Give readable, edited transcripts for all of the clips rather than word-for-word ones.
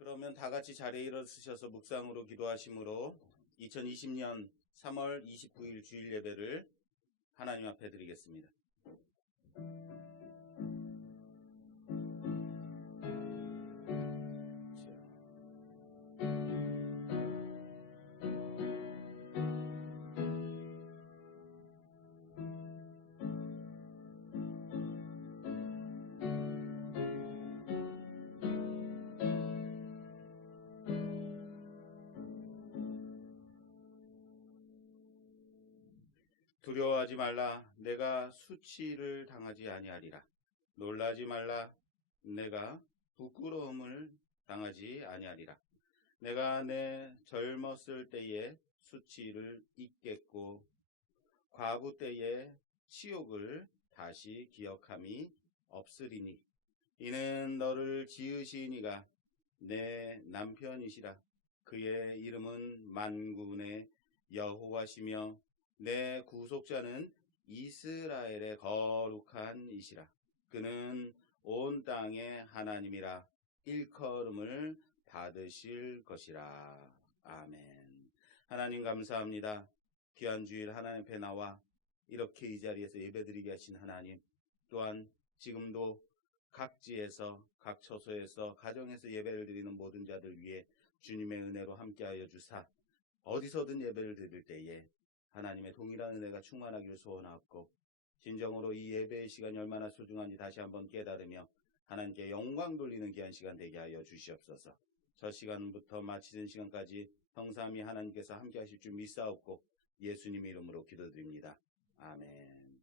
그러면 다 같이 자리에 일어서셔서 묵상으로 기도하심으로 2020년 3월 29일 주일 예배를 하나님 앞에 드리겠습니다. 두려워하지 말라. 내가 수치를 당하지 아니하리라. 놀라지 말라. 내가 부끄러움을 당하지 아니하리라. 내가 내 젊었을 때의 수치를 잊겠고 과부 때의 치욕을 다시 기억함이 없으리니 이는 너를 지으신 이가 내 남편이시라. 그의 이름은 만군의 여호와시며 내 구속자는 이스라엘의 거룩한 이시라. 그는 온 땅의 하나님이라. 일컬음을 받으실 것이라. 아멘. 하나님 감사합니다. 귀한 주일 하나님 앞에 나와 이렇게 이 자리에서 예배드리게 하신 하나님, 또한 지금도 각지에서 각 처소에서 가정에서 예배를 드리는 모든 자들 위해 주님의 은혜로 함께하여 주사 어디서든 예배를 드릴 때에 하나님의 동일한 은혜가 충만하기를 소원하옵고 진정으로 이 예배의 시간이 얼마나 소중한지 다시 한번 깨달으며 하나님께 영광 돌리는 귀한 시간 되게 하여 주시옵소서. 저 시간부터 마치는 시간까지 성삼위 하나님께서 함께 하실 줄 믿사옵고 예수님 이름으로 기도드립니다. 아멘.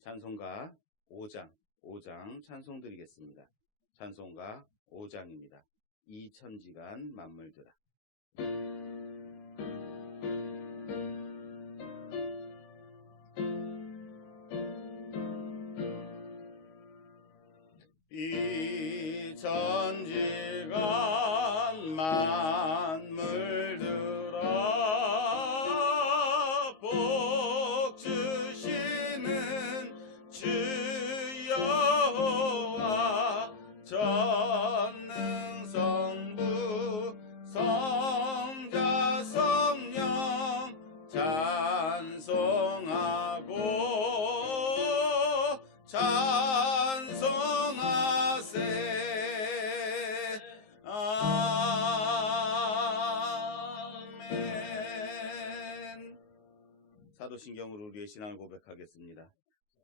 찬송가 5장 찬송 드리겠습니다. 찬송가 5장입니다. 이 천지간 만물들아. 이 천지간 만물들아 복 주시는 주 여호와 전능성부 성자 성령 찬송하고 아멘. 사도신경으로 우리의 신앙을 고백하겠습니다.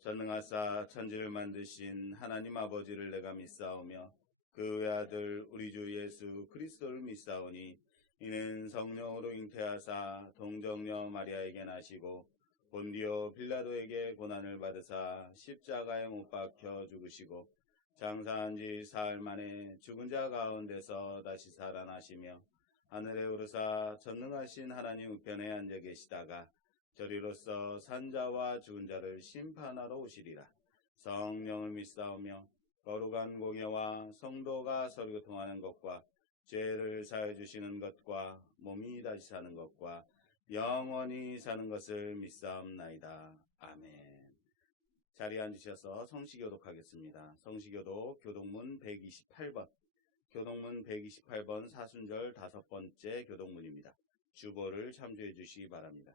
전능하사 천지를 만드신 하나님 아버지를 내가 믿사오며 그 외아들 우리 주 예수 그리스도를 믿사오니 이는 성령으로 잉태하사 동정녀 마리아에게 나시고 본디오 빌라도에게 고난을 받으사 십자가에 못 박혀 죽으시고 장사한 지 사흘 만에 죽은 자 가운데서 다시 살아나시며 하늘에 오르사 전능하신 하나님 우편에 앉아 계시다가 저리로서 산자와 죽은 자를 심판하러 오시리라. 성령을 믿사오며 거룩한 공예와 성도가 서로 통하는 것과 죄를 사해 주시는 것과 몸이 다시 사는 것과 영원히 사는 것을 믿사옵나이다. 아멘. 자리에 앉으셔서 성시교독하겠습니다. 성시교독 교독문 128번 교독문 128번 사순절 5번째 교독문입니다. 주보를 참조해 주시기 바랍니다.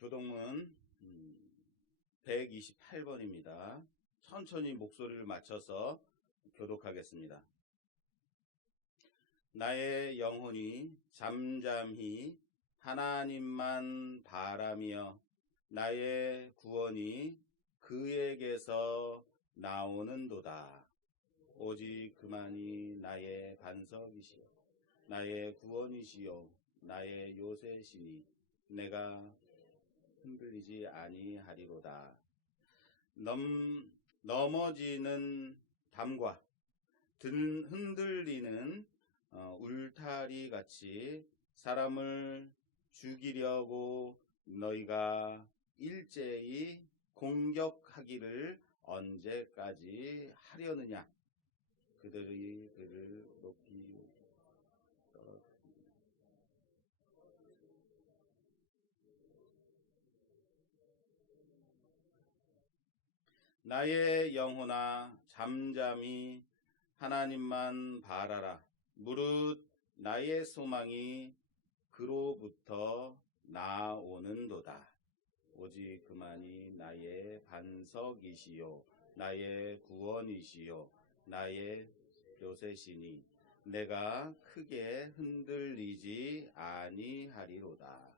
교독문 128번입니다. 천천히 목소리를 맞춰서 교독하겠습니다. 나의 영혼이 잠잠히 하나님만 바라며 나의 구원이 그에게서 나오는도다. 오직 그만이 나의 반석이시요 나의 구원이시요 나의 요새시니 내가 흔들리지 아니하리로다. 넘어지는 담과 흔들리는 울타리 같이 사람을 죽이려고 너희가 일제히 공격하기를 언제까지 하려느냐. 그들이 그를 높이 떨어뜨립니다. 나의 영혼아 잠잠히 하나님만 바라라. 무릇 나의 소망이 그로부터 나오는도다. 오직 그만이 나의 반석이시요 나의 구원이시요 나의 벼슬이시니 내가 크게 흔들리지 아니하리로다.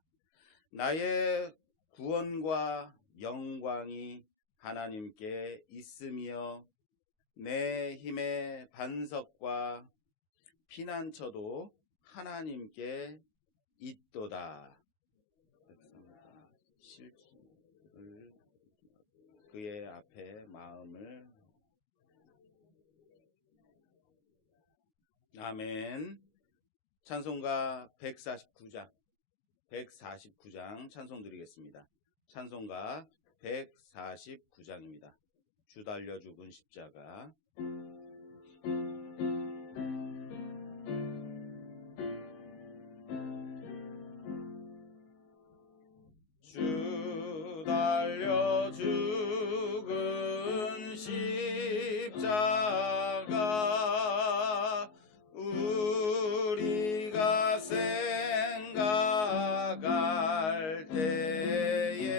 나의 구원과 영광이 하나님께 있으며 내 힘의 반석과 피난처도 하나님께 있도다. 실수를 그의 앞에 마음을 아멘. 찬송가 149장 찬송 드리겠습니다. 찬송가 149장입니다. 주 달려 죽은 십자가. 주 달려 죽은 십자가 우리가 생각할 때에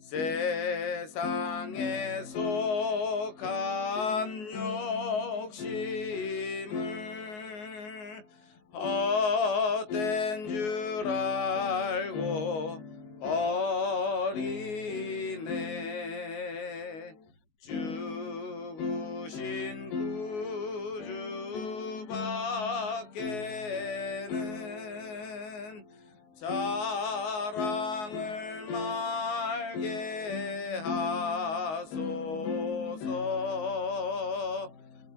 세상에 속한 욕심을 헛된 줄 알고 버리네. 죽으신 구주밖에는 자랑을 말게 하소서.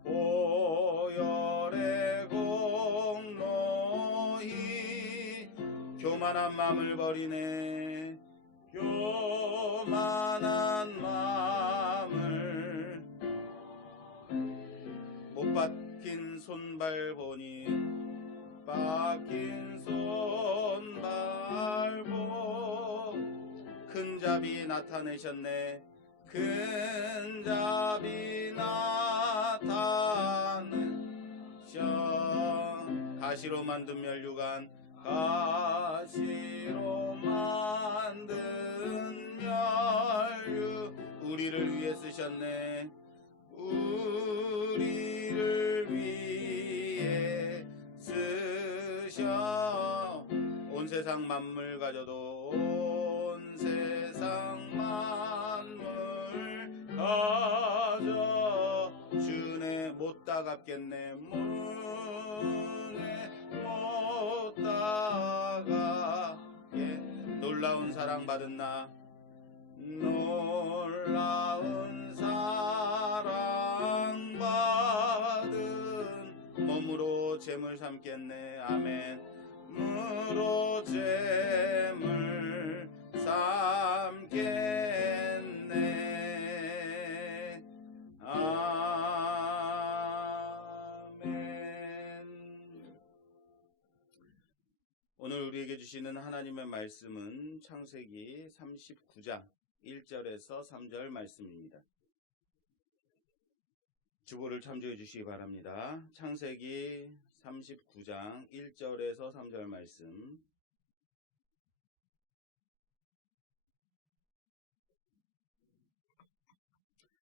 보혈의 공로히 교만한 마음을 버리네. 교만한 마음을 못 박힌 손발 보니 박힌 손발 보 큰 잡이 나타내셨네. 큰 잡이 나타내셔. 가시로 만든 면류관 가시로 만든 면류 우리를 위해 쓰셨네. 우리를 위해 쓰셔. 온 세상 만물 가져도 온 세상 만물 가져 주네 못 따갑겠네. 문에 못 따갑게. 놀라운 사랑 받은 나 놀라운 사랑 받은 몸으로 재물 삼겠네. 아멘. 몸으로 재물 삼겠네. 아멘. 오늘 우리에게 주시는 하나님의 말씀은 창세기 39장 1절에서 3절 말씀입니다. 주보를 참조해 주시기 바랍니다. 창세기 39장 1절에서 3절 말씀.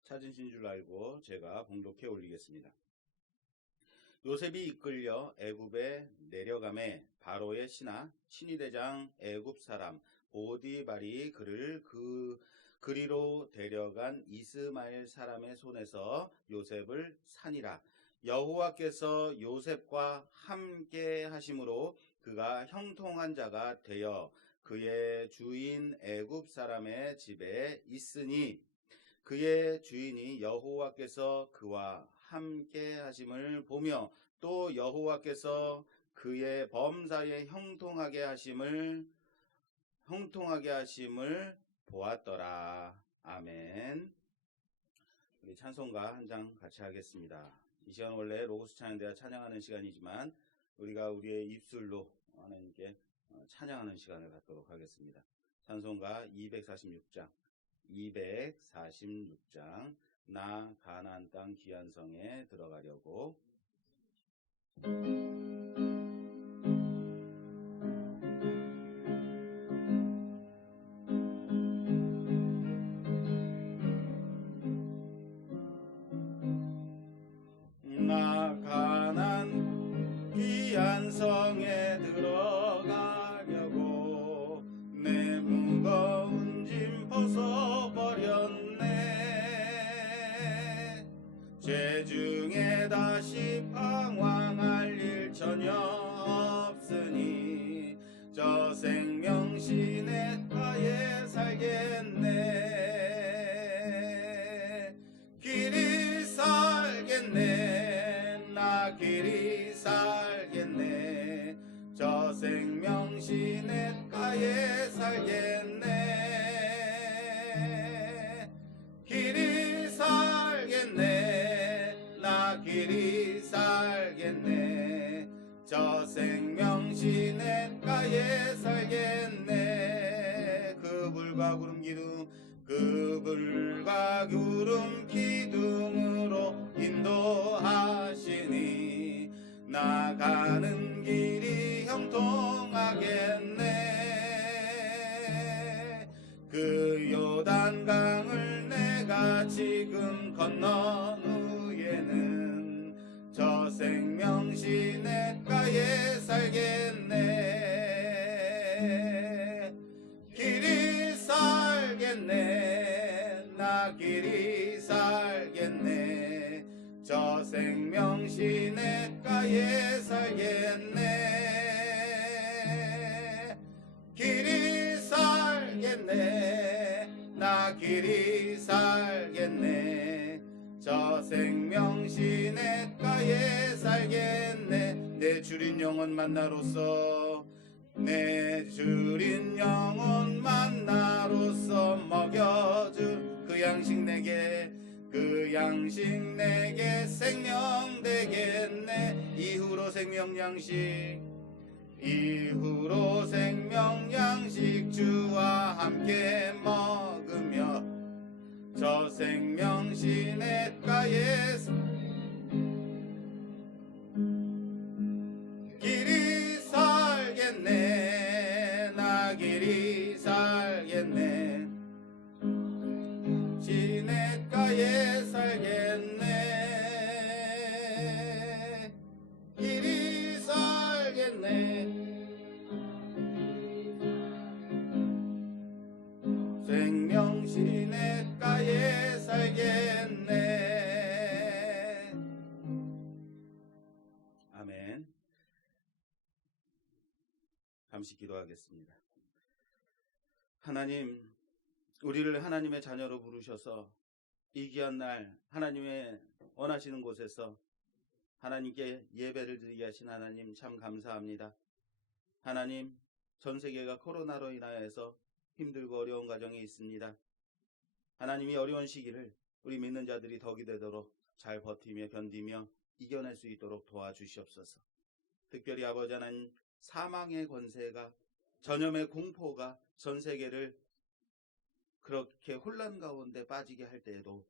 찾으신 줄 알고 제가 봉독해 올리겠습니다. 요셉이 이끌려 애굽에 내려가매 바로의 신하 친위대장 애굽 사람 보디발이 그를 그리로 데려간 이스마엘 사람의 손에서 요셉을 산이라. 여호와께서 요셉과 함께 하심으로 그가 형통한 자가 되어 그의 주인 애굽 사람의 집에 있으니 그의 주인이 여호와께서 그와 함께 하심을 보며 또 여호와께서 그의 범사에 형통하게 하심을 보았더라. 아멘. 우리 찬송가 한 장 같이 하겠습니다. 이 시간 원래 로고스 찬양대와 찬양하는 시간이지만 우리가 우리의 입술로 하나님께 찬양하는 시간을 갖도록 하겠습니다. 찬송가 246장 246장 나 가나안 땅 귀한 성에 들어가려고 나 가나안 귀한 성에 들어가려고 내 무거운 짐 벗어버렸네. 죄 중에 다시 방황할 일 전혀 없으니 저 생명 시냇가에 살겠네. 길이 살겠네. 나 길이 살겠네. 저 생명 시냇가에 살겠네. 길이 살겠네. 나 길이 살겠네. 저 생명 시냇가에 살겠네. 그 불과 구름 기둥으로 인도하시니 나가는 길이 형통하겠네. 그 요단강을 내가 지금 건넌 후에는 저 생명 시냇가에 살겠네. 길이 살겠네. 나 길이 살겠네. 저 생명 시냇가에 살겠네. 길이 살겠네. 나 길이 살겠네. 저 생명 시냇가에 살겠네. 내 주린 영혼 만나로서 내 주린 영혼 만나로서 먹여줄 그 양식 내게 생명 되겠네. 이후로 생명 양식 주와 함께 먹으며 저 생명 시냇가에서 길이 살겠네. 나 길이 살겠네. 시냇가에 살겠네. 길이 살겠네. 생명 시냇가에 살겠네. 아멘. 잠시 기도하겠습니다. 하나님, 우리를 하나님의 자녀로 부르셔서 이 귀한 날 하나님의 원하시는 곳에서 하나님께 예배를 드리게 하신 하나님 참 감사합니다. 하나님, 전 세계가 코로나로 인하여서 힘들고 어려운 가정이 있습니다. 하나님이 어려운 시기를 우리 믿는 자들이 덕이 되도록 잘 버티며 견디며 이겨낼 수 있도록 도와주시옵소서. 특별히 아버지 하나님, 사망의 권세가, 전염의 공포가 전 세계를 그렇게 혼란 가운데 빠지게 할 때에도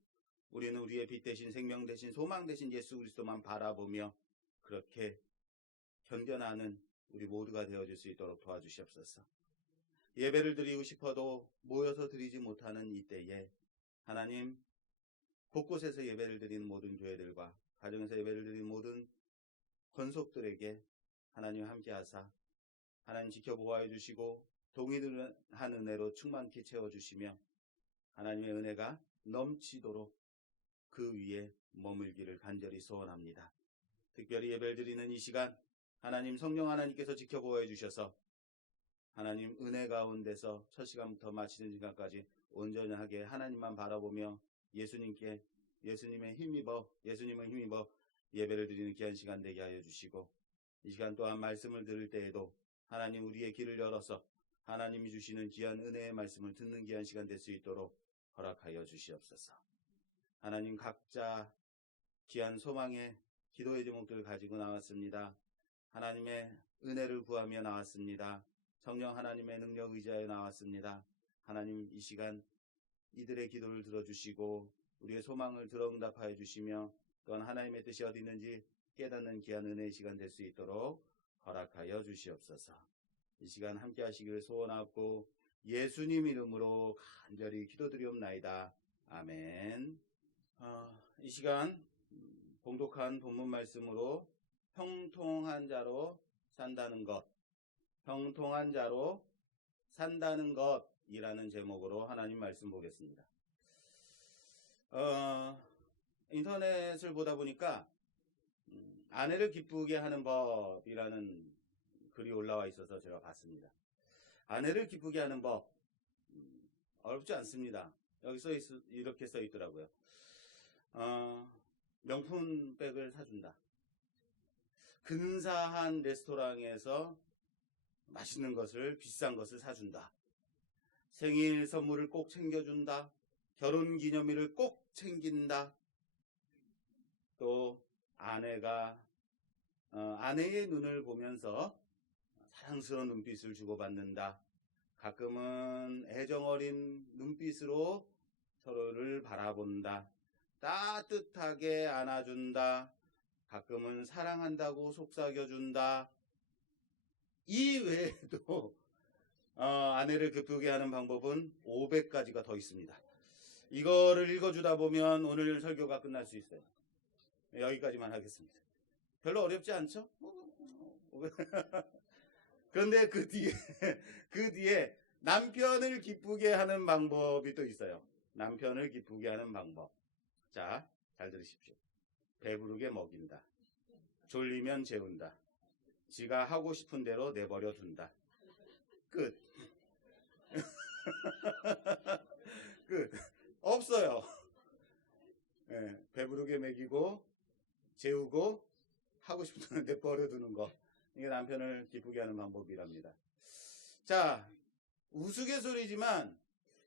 우리는 우리의 빛 대신 생명 대신 소망 대신 예수 그리스도만 바라보며 그렇게 견뎌나는 우리 모두가 되어줄 수 있도록 도와주시옵소서. 예배를 드리고 싶어도 모여서 드리지 못하는 이때에 하나님, 곳곳에서 예배를 드리는 모든 교회들과 가정에서 예배를 드리는 모든 권속들에게 하나님 함께 하사 하나님 지켜보호해 주시고 동일한 은혜로 충만케 채워주시며 하나님의 은혜가 넘치도록 그 위에 머물기를 간절히 소원합니다. 특별히 예배를 드리는 이 시간 하나님 성령 하나님께서 지켜보호해 주셔서 하나님 은혜 가운데서 첫 시간부터 마치는 시간까지 온전하게 하나님만 바라보며 예수님을 힘입어 예배를 드리는 귀한 시간 되게 하여 주시고 이 시간 또한 말씀을 들을 때에도 하나님 우리의 길을 열어서 하나님이 주시는 귀한 은혜의 말씀을 듣는 귀한 시간 될 수 있도록 허락하여 주시옵소서. 하나님 각자 귀한 소망의 기도의 제목들을 가지고 나왔습니다. 하나님의 은혜를 구하며 나왔습니다. 성령 하나님의 능력 의지하여 나왔습니다. 하나님 이 시간 이들의 기도를 들어주시고 우리의 소망을 들어응답하여 주시며 또한 하나님의 뜻이 어디 있는지 깨닫는 귀한 은혜의 시간 될 수 있도록 허락하여 주시옵소서. 이 시간 함께 하시기를 소원하고 예수님 이름으로 간절히 기도드리옵나이다. 아멘. 이 시간 봉독한 본문 말씀으로 형통한 자로 산다는 것, 형통한 자로 산다는 것이라는 제목으로 하나님 말씀 보겠습니다. 인터넷을 보다 보니까 아내를 기쁘게 하는 법이라는 글이 올라와 있어서 제가 봤습니다. 아내를 기쁘게 하는 법, 어렵지 않습니다. 여기 이렇게 써 있더라고요. 명품백을 사준다. 근사한 레스토랑에서 맛있는 것을, 비싼 것을 사준다. 생일 선물을 꼭 챙겨준다. 결혼 기념일을 꼭 챙긴다. 또 아내가 아내의 눈을 보면서 사랑스러운 눈빛을 주고받는다. 가끔은 애정 어린 눈빛으로 서로를 바라본다. 따뜻하게 안아준다. 가끔은 사랑한다고 속삭여준다. 이 외에도 아내를 기쁘게 하는 방법은 500가지가 더 있습니다. 이거를 읽어주다 보면 오늘 설교가 끝날 수 있어요. 여기까지만 하겠습니다. 별로 어렵지 않죠? 그런데 그 뒤에 남편을 기쁘게 하는 방법이 또 있어요. 남편을 기쁘게 하는 방법. 자, 잘 들으십시오. 배부르게 먹인다. 졸리면 재운다. 지가 하고 싶은 대로 내버려 둔다. 끝. 끝. 없어요. 네, 배부르게 먹이고 재우고 하고 싶은 대로 내버려 두는 거. 이게 남편을 기쁘게 하는 방법이랍니다. 자, 우스갯소리지만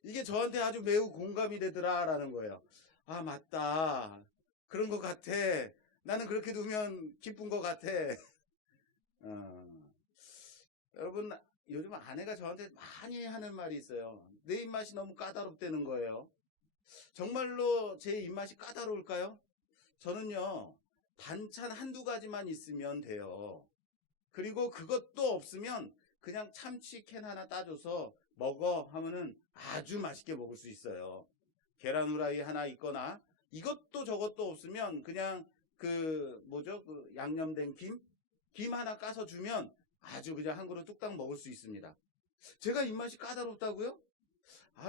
이게 저한테 아주 매우 공감이 되더라라는 거예요. 아, 맞다. 그런 것 같아. 나는 그렇게 두면 기쁜 것 같아. 여러분, 요즘 아내가 저한테 많이 하는 말이 있어요. 내 입맛이 너무 까다롭다는 거예요. 정말로 제 입맛이 까다로울까요? 저는요, 반찬 한두 가지만 있으면 돼요. 그리고 그것도 없으면 그냥 참치캔 하나 따줘서 먹어 하면은 아주 맛있게 먹을 수 있어요. 계란 후라이 하나 있거나 이것도 저것도 없으면 그냥 그 양념된 김 하나 까서 주면 아주 그냥 한 그릇 뚝딱 먹을 수 있습니다. 제가 입맛이 까다롭다고요?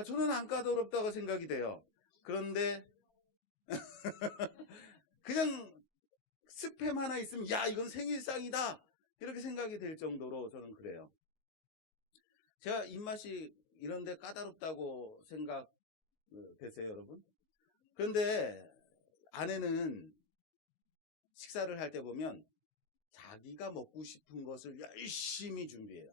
저는 안 까다롭다고 생각이 돼요. 그런데 그냥 스팸 하나 있으면 야, 이건 생일상이다 이렇게 생각이 될 정도로 저는 그래요. 제가 입맛이 이런데 까다롭다고 생각되세요, 여러분? 그런데 아내는 식사를 할 때 보면 자기가 먹고 싶은 것을 열심히 준비해요.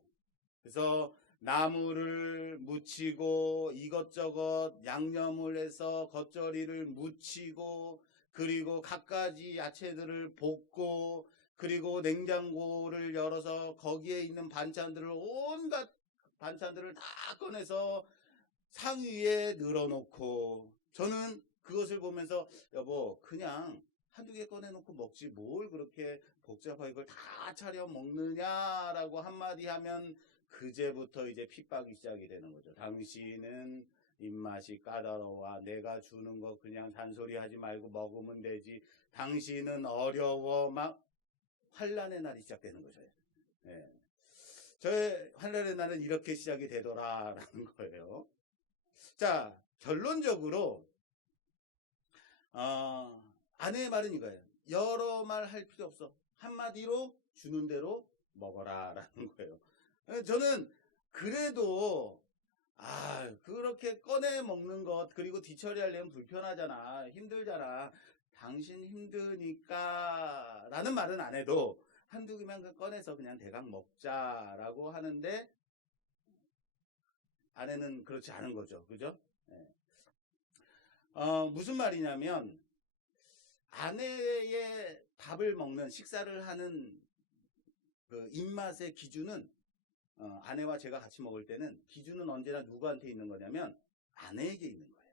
그래서 나물을 무치고 이것저것 양념을 해서 겉절이를 무치고 그리고 갖가지 야채들을 볶고 그리고 냉장고를 열어서 거기에 있는 반찬들을 온갖 반찬들을 다 꺼내서 상위에 늘어놓고 저는 그것을 보면서 여보 그냥 한두 개 꺼내놓고 먹지 뭘 그렇게 복잡하게 이걸 다 차려 먹느냐라고 한마디 하면 그제부터 이제 핍박이 시작이 되는 거죠. 당신은 입맛이 까다로워. 내가 주는 거 그냥 잔소리 하지 말고 먹으면 되지. 당신은 어려워. 막 환란의 날이 시작되는 거죠. 네. 저의 환란의 날은 이렇게 시작이 되더라라는 거예요. 자, 결론적으로 아내의 말은 이거예요. 여러 말 할 필요 없어. 한마디로 주는 대로 먹어라라는 거예요. 저는 그래도 그렇게 꺼내 먹는 것 그리고 뒤처리하려면 불편하잖아. 힘들잖아. 당신 힘드니까 라는 말은 안 해도 한두 개만 꺼내서 그냥 대강 먹자라고 하는데 아내는 그렇지 않은 거죠. 그죠? 네. 무슨 말이냐면 아내의 밥을 먹는 식사를 하는 그 입맛의 기준은 아내와 제가 같이 먹을 때는 기준은 언제나 누구한테 있는 거냐면 아내에게 있는 거예요.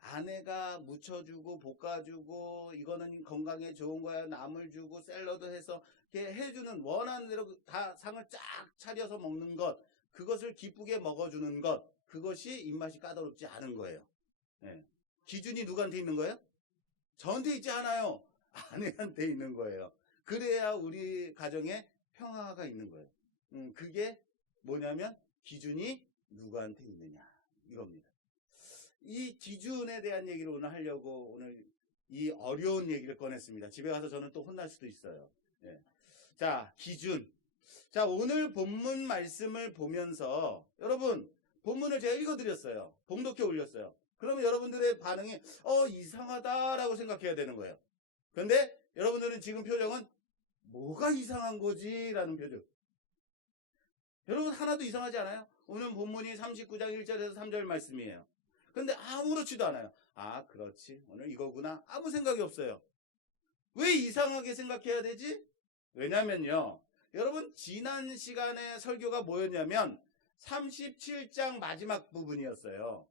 아내가 무쳐주고 볶아주고 이거는 건강에 좋은 거야 나물 주고 샐러드 해서 이렇게 해주는 원하는 대로 다 상을 쫙 차려서 먹는 것, 그것을 기쁘게 먹어주는 것, 그것이 입맛이 까다롭지 않은 거예요. 예. 기준이 누구한테 있는 거예요? 저한테 있지 않아요. 아내한테 있는 거예요. 그래야 우리 가정에 평화가 있는 거예요. 그게 뭐냐면 기준이 누구한테 있느냐 이겁니다. 이 기준에 대한 얘기를 오늘 하려고 오늘 이 어려운 얘기를 꺼냈습니다. 집에 가서 저는 또 혼날 수도 있어요. 예. 자, 기준. 자, 오늘 본문 말씀을 보면서 여러분 본문을 제가 읽어드렸어요. 봉독해 올렸어요. 그러면 여러분들의 반응이 이상하다라고 생각해야 되는 거예요. 그런데 여러분들은 지금 표정은 뭐가 이상한 거지? 라는 표정. 여러분 하나도 이상하지 않아요? 오늘 본문이 39장 1절에서 3절 말씀이에요. 근데 아무렇지도 않아요. 아, 그렇지. 오늘 이거구나. 아무 생각이 없어요. 왜 이상하게 생각해야 되지? 왜냐면요. 여러분 지난 시간에 설교가 뭐였냐면 37장 마지막 부분이었어요.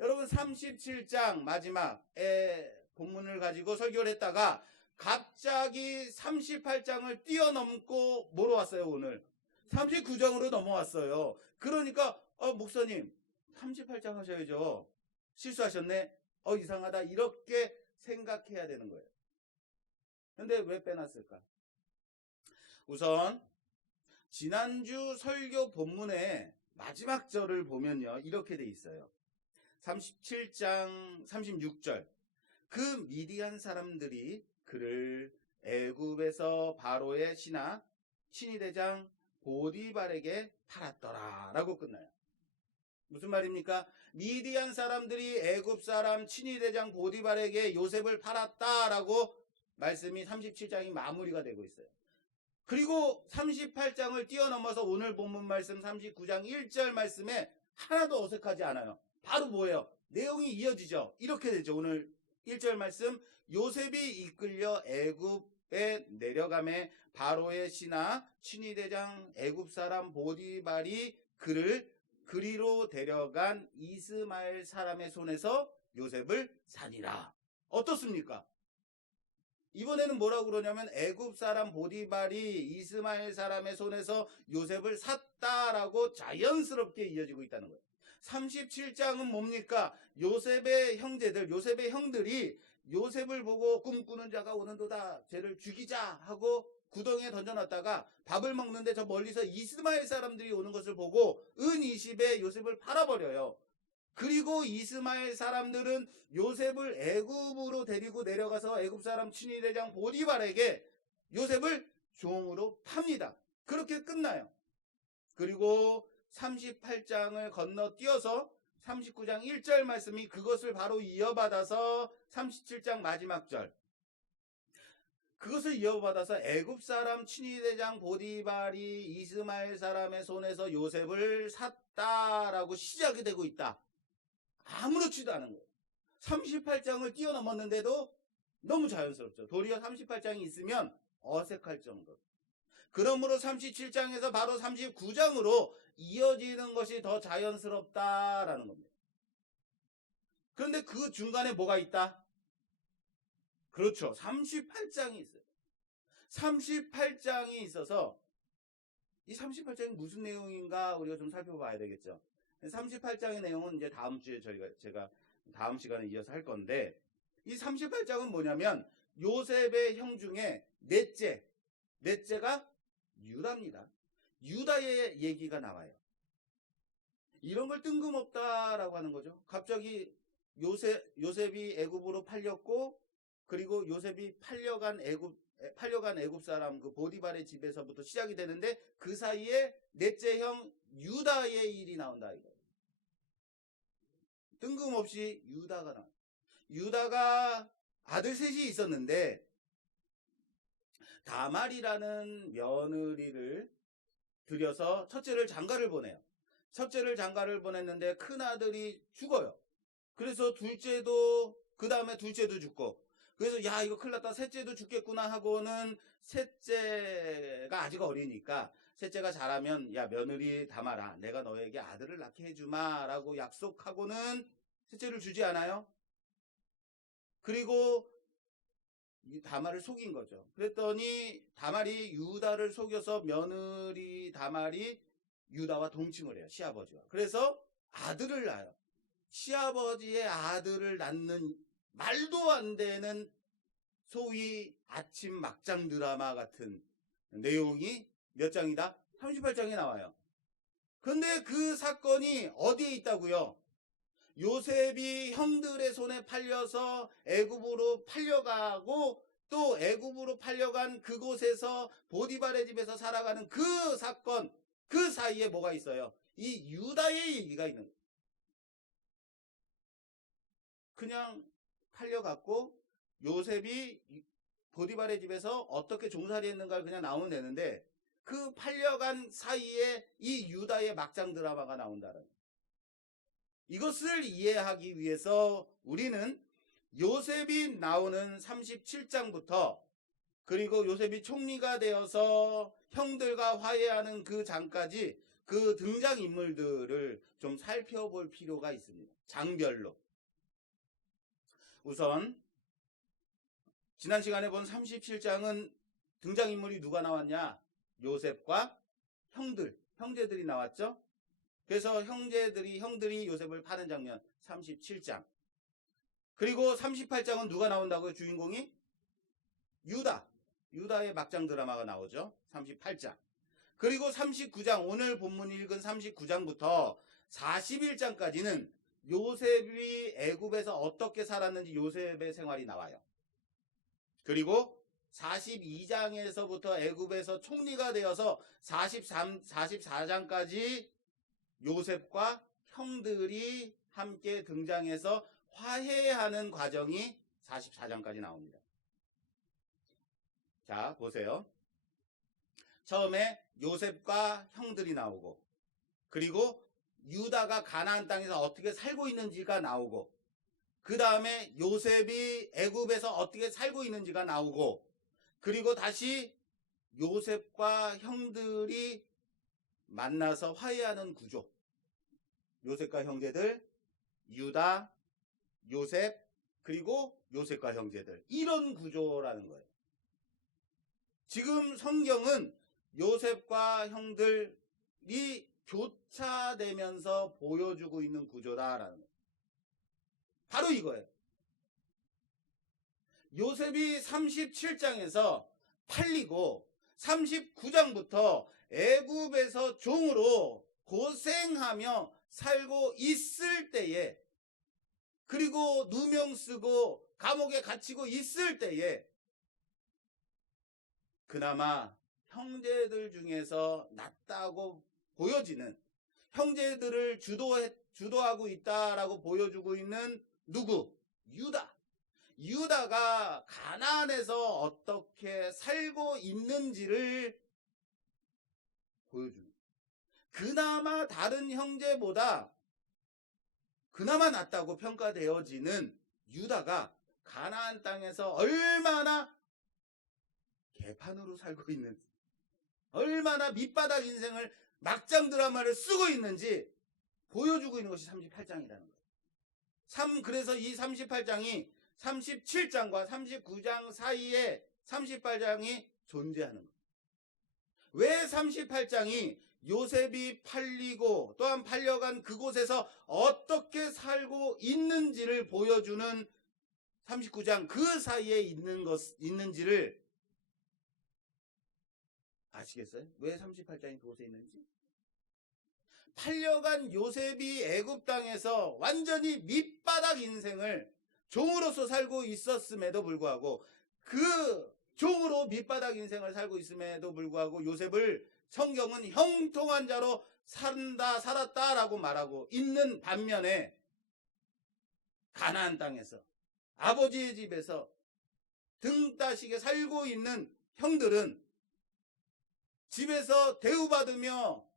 여러분 37장 마지막에 본문을 가지고 설교를 했다가 갑자기 38장을 뛰어넘고 뭐로 왔어요 오늘? 39장으로 넘어왔어요. 그러니까 목사님 38장 하셔야죠. 실수하셨네. 이상하다. 이렇게 생각해야 되는 거예요. 근데 왜 빼놨을까? 우선 지난주 설교 본문의 마지막 절을 보면요. 이렇게 돼 있어요. 37장 36절. 그 미디안 사람들이 그를 애굽에서 바로의 신하 친위대장 보디발에게 팔았더라 라고 끝나요. 무슨 말입니까? 미디안 사람들이 애굽 사람 친위대장 보디발에게 요셉을 팔았다라고 말씀이 37장이 마무리가 되고 있어요. 그리고 38장을 뛰어넘어서 오늘 본문 말씀 39장 1절 말씀에 하나도 어색하지 않아요. 바로 뭐예요? 내용이 이어지죠. 이렇게 되죠. 오늘 1절 말씀, 요셉이 이끌려 애굽에 내려가매 바로의 신하 친위대장 애굽 사람 보디발이 그를 그리로 데려간 이스마엘 사람의 손에서 요셉을 사니라. 어떻습니까? 이번에는 뭐라고 그러냐면 애굽 사람 보디발이 이스마엘 사람의 손에서 요셉을 샀다라고 자연스럽게 이어지고 있다는 거예요. 37장은 뭡니까? 요셉의 형제들, 요셉의 형들이 요셉을 보고 꿈꾸는 자가 오는도다. 쟤를 죽이자 하고 구덩이에 던져놨다가 밥을 먹는데 저 멀리서 이스마엘 사람들이 오는 것을 보고 은 20에 요셉을 팔아버려요. 그리고 이스마엘 사람들은 요셉을 애굽으로 데리고 내려가서 애굽 사람 친위대장 보디발에게 요셉을 종으로 팝니다. 그렇게 끝나요. 그리고 38장을 건너뛰어서 39장 1절 말씀이 그것을 바로 이어받아서 37장 마지막 절. 그것을 이어받아서 애굽 사람 친위대장 보디발이 이스마엘 사람의 손에서 요셉을 샀다라고 시작이 되고 있다. 아무렇지도 않은 거예요. 38장을 뛰어넘었는데도 너무 자연스럽죠. 도리어 38장이 있으면 어색할 정도. 그러므로 37장에서 바로 39장으로 이어지는 것이 더 자연스럽다라는 겁니다. 그런데 그 중간에 뭐가 있다? 그렇죠. 38장이 있어요. 38장이 있어서 이 38장이 무슨 내용인가 우리가 좀 살펴봐야 되겠죠. 38장의 내용은 이제 다음 주에 제가 다음 시간에 이어서 할 건데 이 38장은 뭐냐면 요셉의 형 중에 넷째가 유다입니다. 유다의 얘기가 나와요. 이런 걸 뜬금없다라고 하는 거죠. 갑자기 요셉이 애굽으로 팔렸고 그리고 요셉이 팔려간 애굽 사람 그 보디발의 집에서부터 시작이 되는데 그 사이에 넷째 형 유다의 일이 나온다 이거. 뜬금없이 유다가 나와요. 유다가 아들 셋이 있었는데 다말이라는 며느리를 들여서 첫째를 장가를 보내요. 첫째를 장가를 보냈는데 큰아들이 죽어요. 그래서 둘째도 그 다음에 둘째도 죽고 그래서 야 이거 큰일 났다 셋째도 죽겠구나 하고는 셋째가 아직 어리니까 셋째가 자라면 야 며느리 다말아 내가 너에게 아들을 낳게 해주마 라고 약속하고는 셋째를 주지 않아요. 그리고 다말을 속인 거죠. 그랬더니 다말이 유다를 속여서 며느리 다말이 유다와 동침을 해요. 시아버지와. 그래서 아들을 낳아요. 시아버지의 아들을 낳는 말도 안 되는 소위 아침 막장 드라마 같은 내용이 몇 장이다? 38장에 나와요. 근데 그 사건이 어디에 있다고요? 요셉이 형들의 손에 팔려서 애굽으로 팔려가고 또 애굽으로 팔려간 그곳에서 보디발의 집에서 살아가는 그 사건, 그 사이에 뭐가 있어요? 이 유다의 얘기가 있는 거예요. 그냥 팔려갔고 요셉이 보디발의 집에서 어떻게 종살이 했는가를 그냥 나오면 되는데 그 팔려간 사이에 이 유다의 막장 드라마가 나온다는 거예요. 이것을 이해하기 위해서 우리는 요셉이 나오는 37장부터 그리고 요셉이 총리가 되어서 형들과 화해하는 그 장까지 그 등장인물들을 좀 살펴볼 필요가 있습니다. 장별로. 우선 지난 시간에 본 37장은 등장인물이 누가 나왔냐? 요셉과 형제들이 나왔죠? 그래서 형들이 요셉을 파는 장면 37장. 그리고 38장은 누가 나온다고요? 주인공이? 유다의 막장 드라마가 나오죠. 38장. 그리고 39장, 오늘 본문 읽은 39장부터 41장까지는 요셉이 애굽에서 어떻게 살았는지 요셉의 생활이 나와요. 그리고 42장에서부터 애굽에서 총리가 되어서 44장까지 요셉과 형들이 함께 등장해서 화해하는 과정이 44장까지 나옵니다. 자, 보세요. 처음에 요셉과 형들이 나오고 그리고 유다가 가나안 땅에서 어떻게 살고 있는지가 나오고 그 다음에 요셉이 애굽에서 어떻게 살고 있는지가 나오고 그리고 다시 요셉과 형들이 만나서 화해하는 구조. 요셉과 형제들, 유다, 요셉, 그리고 요셉과 형제들. 이런 구조라는 거예요. 지금 성경은 요셉과 형들이 교차되면서 보여주고 있는 구조다라는 거예요. 바로 이거예요. 요셉이 37장에서 팔리고 39장부터 애굽에서 종으로 고생하며 살고 있을 때에 그리고 누명 쓰고 감옥에 gat히고 있을 때에 그나마 형제들 중에서 낫다고 보여지는 형제들을 주도하고 있다라고 보여주고 있는 누구? 유다가 가나안에서 어떻게 살고 있는지를 보여줍니다. 그나마 다른 형제보다 그나마 낫다고 평가되어지는 유다가 가나안 땅에서 얼마나 개판으로 살고 있는지, 얼마나 밑바닥 인생을 막장 드라마를 쓰고 있는지 보여주고 있는 것이 38장이라는 거예요. 그래서 이 38장이 37장과 39장 사이에 38장이 존재하는 거예요. 왜 38장이 요셉이 팔리고 또한 팔려간 그곳에서 어떻게 살고 있는지를 보여주는 39장 그 사이에 있는지를 아시겠어요? 왜 38장이 그곳에 있는지? 팔려간 요셉이 애굽 땅에서 완전히 밑바닥 인생을 종으로서 살고 있었음에도 불구하고 그 종으로 밑바닥 인생을 살고 있음에도 불구하고 요셉을 성경은 형통한 자로 살았다라고 말하고 있는 반면에 가나안 땅에서 아버지의 집에서 등 따시게 살고 있는 형들은 집에서 대우받으며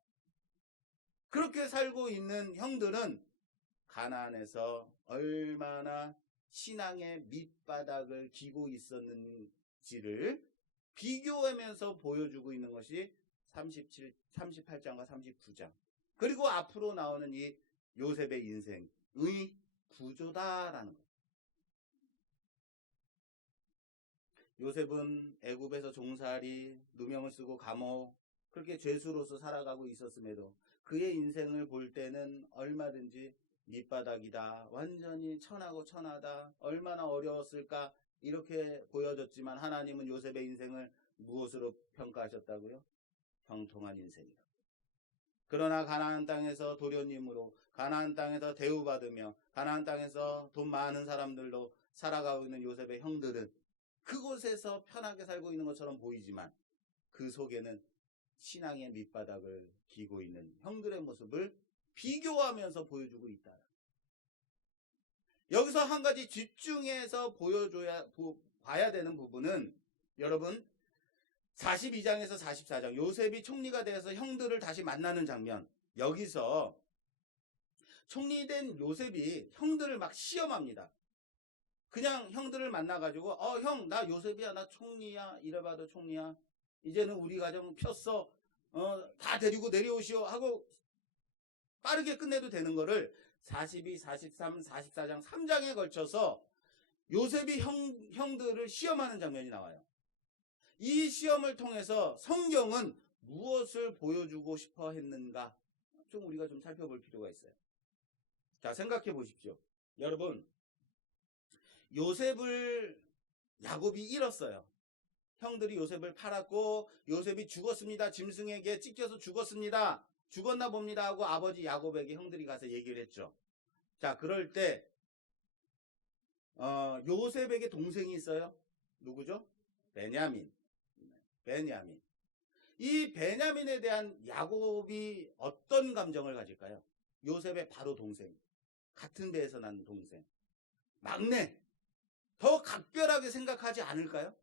그렇게 살고 있는 형들은 가나안에서 얼마나 신앙의 밑바닥을 기고 있었는지를 비교하면서 보여주고 있는 것이 38장과 39장. 그리고 앞으로 나오는 이 요셉의 인생의 구조다라는 것. 요셉은 애굽에서 종살이, 누명을 쓰고 감옥, 그렇게 죄수로서 살아가고 있었음에도 그의 인생을 볼 때는 얼마든지 밑바닥이다, 완전히 천하고 천하다, 얼마나 어려웠을까 이렇게 보여졌지만 하나님은 요셉의 인생을 무엇으로 평가하셨다고요? 형통한 인생이다. 그러나 가나안 땅에서 도련님으로, 가나안 땅에서 대우받으며, 가나안 땅에서 돈 많은 사람들로 살아가고 있는 요셉의 형들은 그곳에서 편하게 살고 있는 것처럼 보이지만 그 속에는 신앙의 밑바닥을 기고 있는 형들의 모습을 비교하면서 보여주고 있다. 여기서 한 가지 집중해서 봐야 되는 부분은 여러분 42장에서 44장 요셉이 총리가 되어서 형들을 다시 만나는 장면, 여기서 총리된 요셉이 형들을 막 시험합니다. 그냥 형들을 만나가지고 형 나 요셉이야, 나 총리야, 이래봐도 총리야, 이제는 우리 가정 폈어, 다 데리고 내려오시오 하고 빠르게 끝내도 되는 거를 42, 43, 44장 3장에 걸쳐서 요셉이 형들을 시험하는 장면이 나와요. 이 시험을 통해서 성경은 무엇을 보여주고 싶어 했는가 좀 우리가 좀 살펴볼 필요가 있어요. 자, 생각해 보십시오. 여러분, 요셉을 야곱이 잃었어요. 형들이 요셉을 팔았고 요셉이 죽었습니다. 짐승에게 찢겨서 죽었습니다. 죽었나 봅니다 하고 아버지 야곱에게 형들이 가서 얘기를 했죠. 자, 그럴 때 요셉에게 동생이 있어요. 누구죠? 베냐민. 이 베냐민에 대한 야곱이 어떤 감정을 가질까요? 요셉의 바로 동생, 같은 배에서 난 동생, 막내, 더 각별하게 생각하지 않을까요?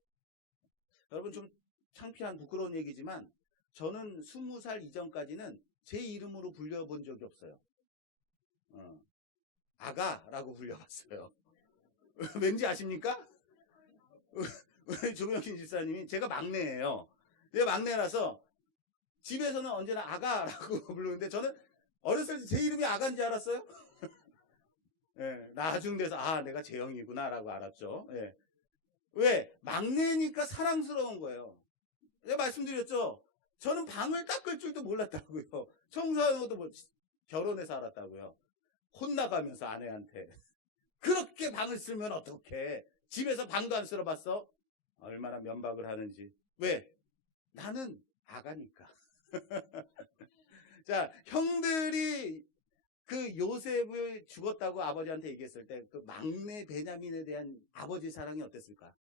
여러분, 좀 창피한 부끄러운 얘기지만 저는 20살 이전까지는 제 이름으로 불려본 적이 없어요. 아가라고 불려봤어요. 왠지 아십니까? 우리 조명신 집사님이, 제가 막내예요. 내가 막내라서 집에서는 언제나 아가라고 부르는데 저는 어렸을 때 제 이름이 아가인 줄 알았어요. 예, 나중 돼서 내가 재영이구나 라고 알았죠. 예. 왜? 막내니까 사랑스러운 거예요. 제가 말씀드렸죠. 저는 방을 닦을 줄도 몰랐다고요. 청소하는 것도 결혼해서 알았다고요. 혼나가면서 아내한테. 그렇게 방을 쓸면 어떡해. 집에서 방도 안 쓸어봤어? 얼마나 면박을 하는지. 왜? 나는 아가니까. 자, 형들이 그 요셉을 죽었다고 아버지한테 얘기했을 때 그 막내 베냐민에 대한 아버지 사랑이 어땠을까?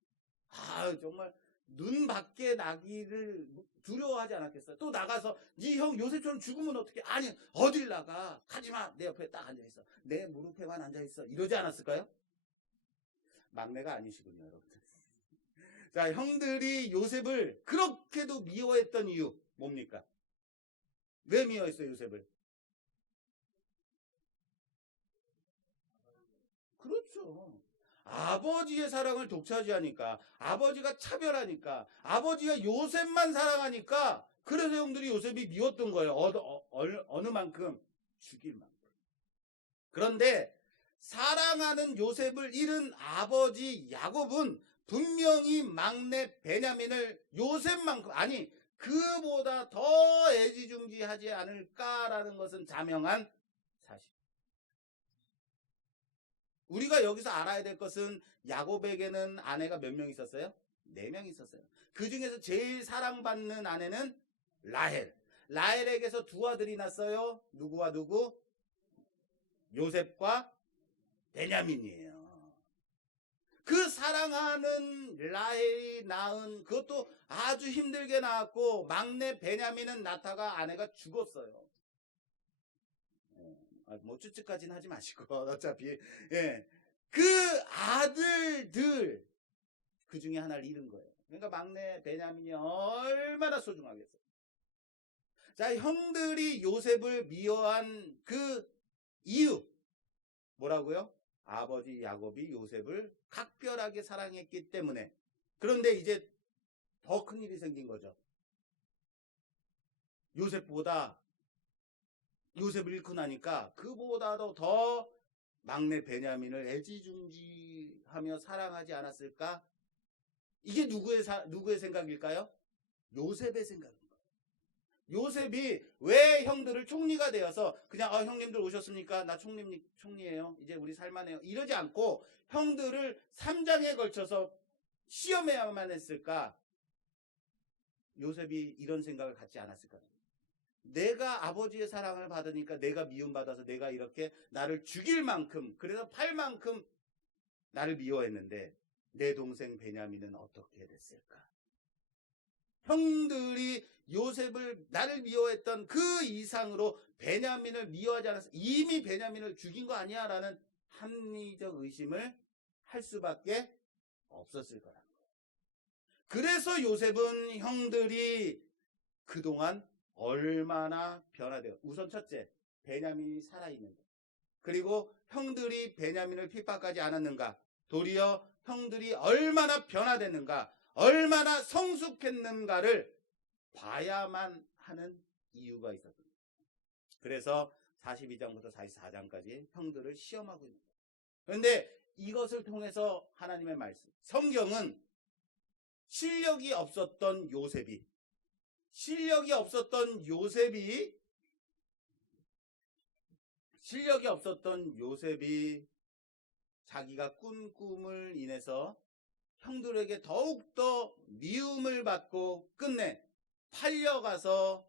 정말 눈 밖에 나기를 두려워하지 않았겠어요? 또 나가서 네 형 요셉처럼 죽으면 어떡해? 아니, 어딜 나가? 가지마. 내 옆에 딱 앉아있어. 내 무릎에만 앉아있어. 이러지 않았을까요? 막내가 아니시군요, 여러분들. 자, 형들이 요셉을 그렇게도 미워했던 이유 뭡니까? 왜 미워했어요, 요셉을? 그렇죠. 아버지의 사랑을 독차지하니까, 아버지가 차별하니까, 아버지가 요셉만 사랑하니까, 그래서 형들이 요셉이 미웠던 거예요. 어느 만큼? 죽일 만큼. 그런데 사랑하는 요셉을 잃은 아버지 야곱은 분명히 막내 베냐민을 요셉만큼, 아니 그보다 더 애지중지하지 않을까라는 것은 자명한 사실. 우리가 여기서 알아야 될 것은 야곱에게는 아내가 몇 명 있었어요? 4명 있었어요. 그 중에서 제일 사랑받는 아내는 라헬. 라헬에게서 2 아들이 났어요. 누구와 누구? 요셉과 베냐민이에요. 그 사랑하는 라헬이 낳은, 그것도 아주 힘들게 낳았고, 막내 베냐민은 낳다가 아내가 죽었어요. 뭐 쭈쭈까지는 하지 마시고 어차피 그 아들들 그 중에 하나를 잃은 거예요. 그러니까 막내 베냐민이 얼마나 소중하겠어요. 자, 형들이 요셉을 미워한 그 이유 뭐라고요? 아버지 야곱이 요셉을 각별하게 사랑했기 때문에. 그런데 이제 더 큰 일이 생긴 거죠. 요셉을 잃고 나니까 그보다도 더 막내 베냐민을 애지중지하며 사랑하지 않았을까? 이게 누구의 생각일까요? 요셉의 생각입니다. 요셉이 왜 형들을 총리가 되어서 그냥 형님들 오셨습니까? 나 총리예요. 이제 우리 살만해요. 이러지 않고 형들을 3장에 걸쳐서 시험해야만 했을까? 요셉이 이런 생각을 갖지 않았을까? 내가 아버지의 사랑을 받으니까 내가 미움받아서 내가 이렇게 나를 죽일 만큼, 그래서 팔 만큼 나를 미워했는데 내 동생 베냐민은 어떻게 됐을까? 형들이 요셉을 나를 미워했던 그 이상으로 베냐민을 미워하지 않았어. 이미 베냐민을 죽인 거 아니야? 라는 합리적 의심을 할 수밖에 없었을 거라는 거예요. 그래서 요셉은 형들이 그동안 얼마나 변화돼요. 우선 첫째, 베냐민이 살아있는 것. 그리고 형들이 베냐민을 핍박하지 않았는가. 도리어 형들이 얼마나 변화됐는가, 얼마나 성숙했는가를 봐야만 하는 이유가 있었습니다. 그래서 42장부터 44장까지 형들을 시험하고 있는 거예요. 그런데 이것을 통해서 하나님의 말씀, 성경은 실력이 없었던 요셉이 자기가 꾼 꿈을 인해서 형들에게 더욱더 미움을 받고 끝내 팔려가서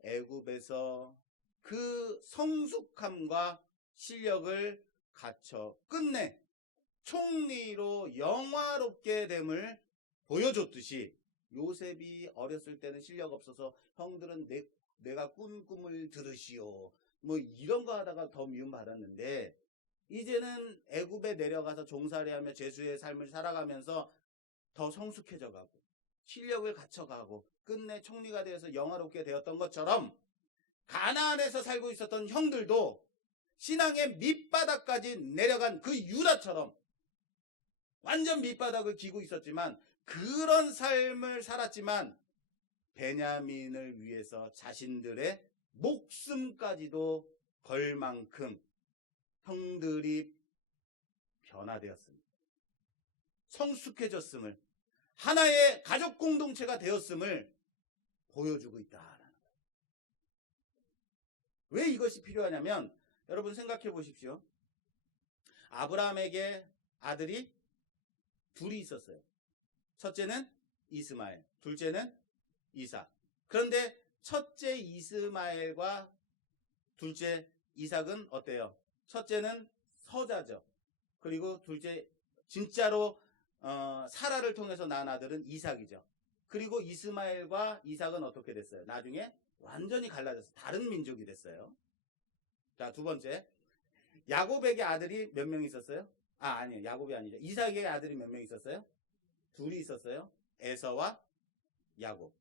애굽에서 그 성숙함과 실력을 갖춰 끝내 총리로 영화롭게 됨을 보여줬듯이, 요셉이 어렸을 때는 실력 없어서 형들은 내가 꾼 꿈을 들으시오 뭐 이런 거 하다가 더 미움받았는데, 이제는 애굽에 내려가서 종살이하며 제수의 삶을 살아가면서 더 성숙해져 가고 실력을 갖춰가고 끝내 총리가 되어서 영화롭게 되었던 것처럼, 가나안에서 살고 있었던 형들도 신앙의 밑바닥까지 내려간 그 유다처럼 완전 밑바닥을 기고 있었지만, 그런 삶을 살았지만 베냐민을 위해서 자신들의 목숨까지도 걸 만큼 형들이 변화되었습니다. 성숙해졌음을, 하나의 가족 공동체가 되었음을 보여주고 있다라는 거예요. 왜 이것이 필요하냐면, 여러분 생각해 보십시오. 아브라함에게 아들이 둘이 있었어요. 첫째는 이스마엘, 둘째는 이삭. 그런데 첫째 이스마엘과 둘째 이삭은 어때요? 첫째는 서자죠. 그리고 둘째, 진짜로 사라를 통해서 낳은 아들은 이삭이죠. 그리고 이스마엘과 이삭은 어떻게 됐어요? 나중에 완전히 갈라져서 다른 민족이 됐어요. 자, 두 번째, 야곱에게 아들이 몇 명 있었어요? 아니요, 야곱이 아니죠. 이삭에게 아들이 몇 명 있었어요? 둘이 있었어요. 에서와 야곱.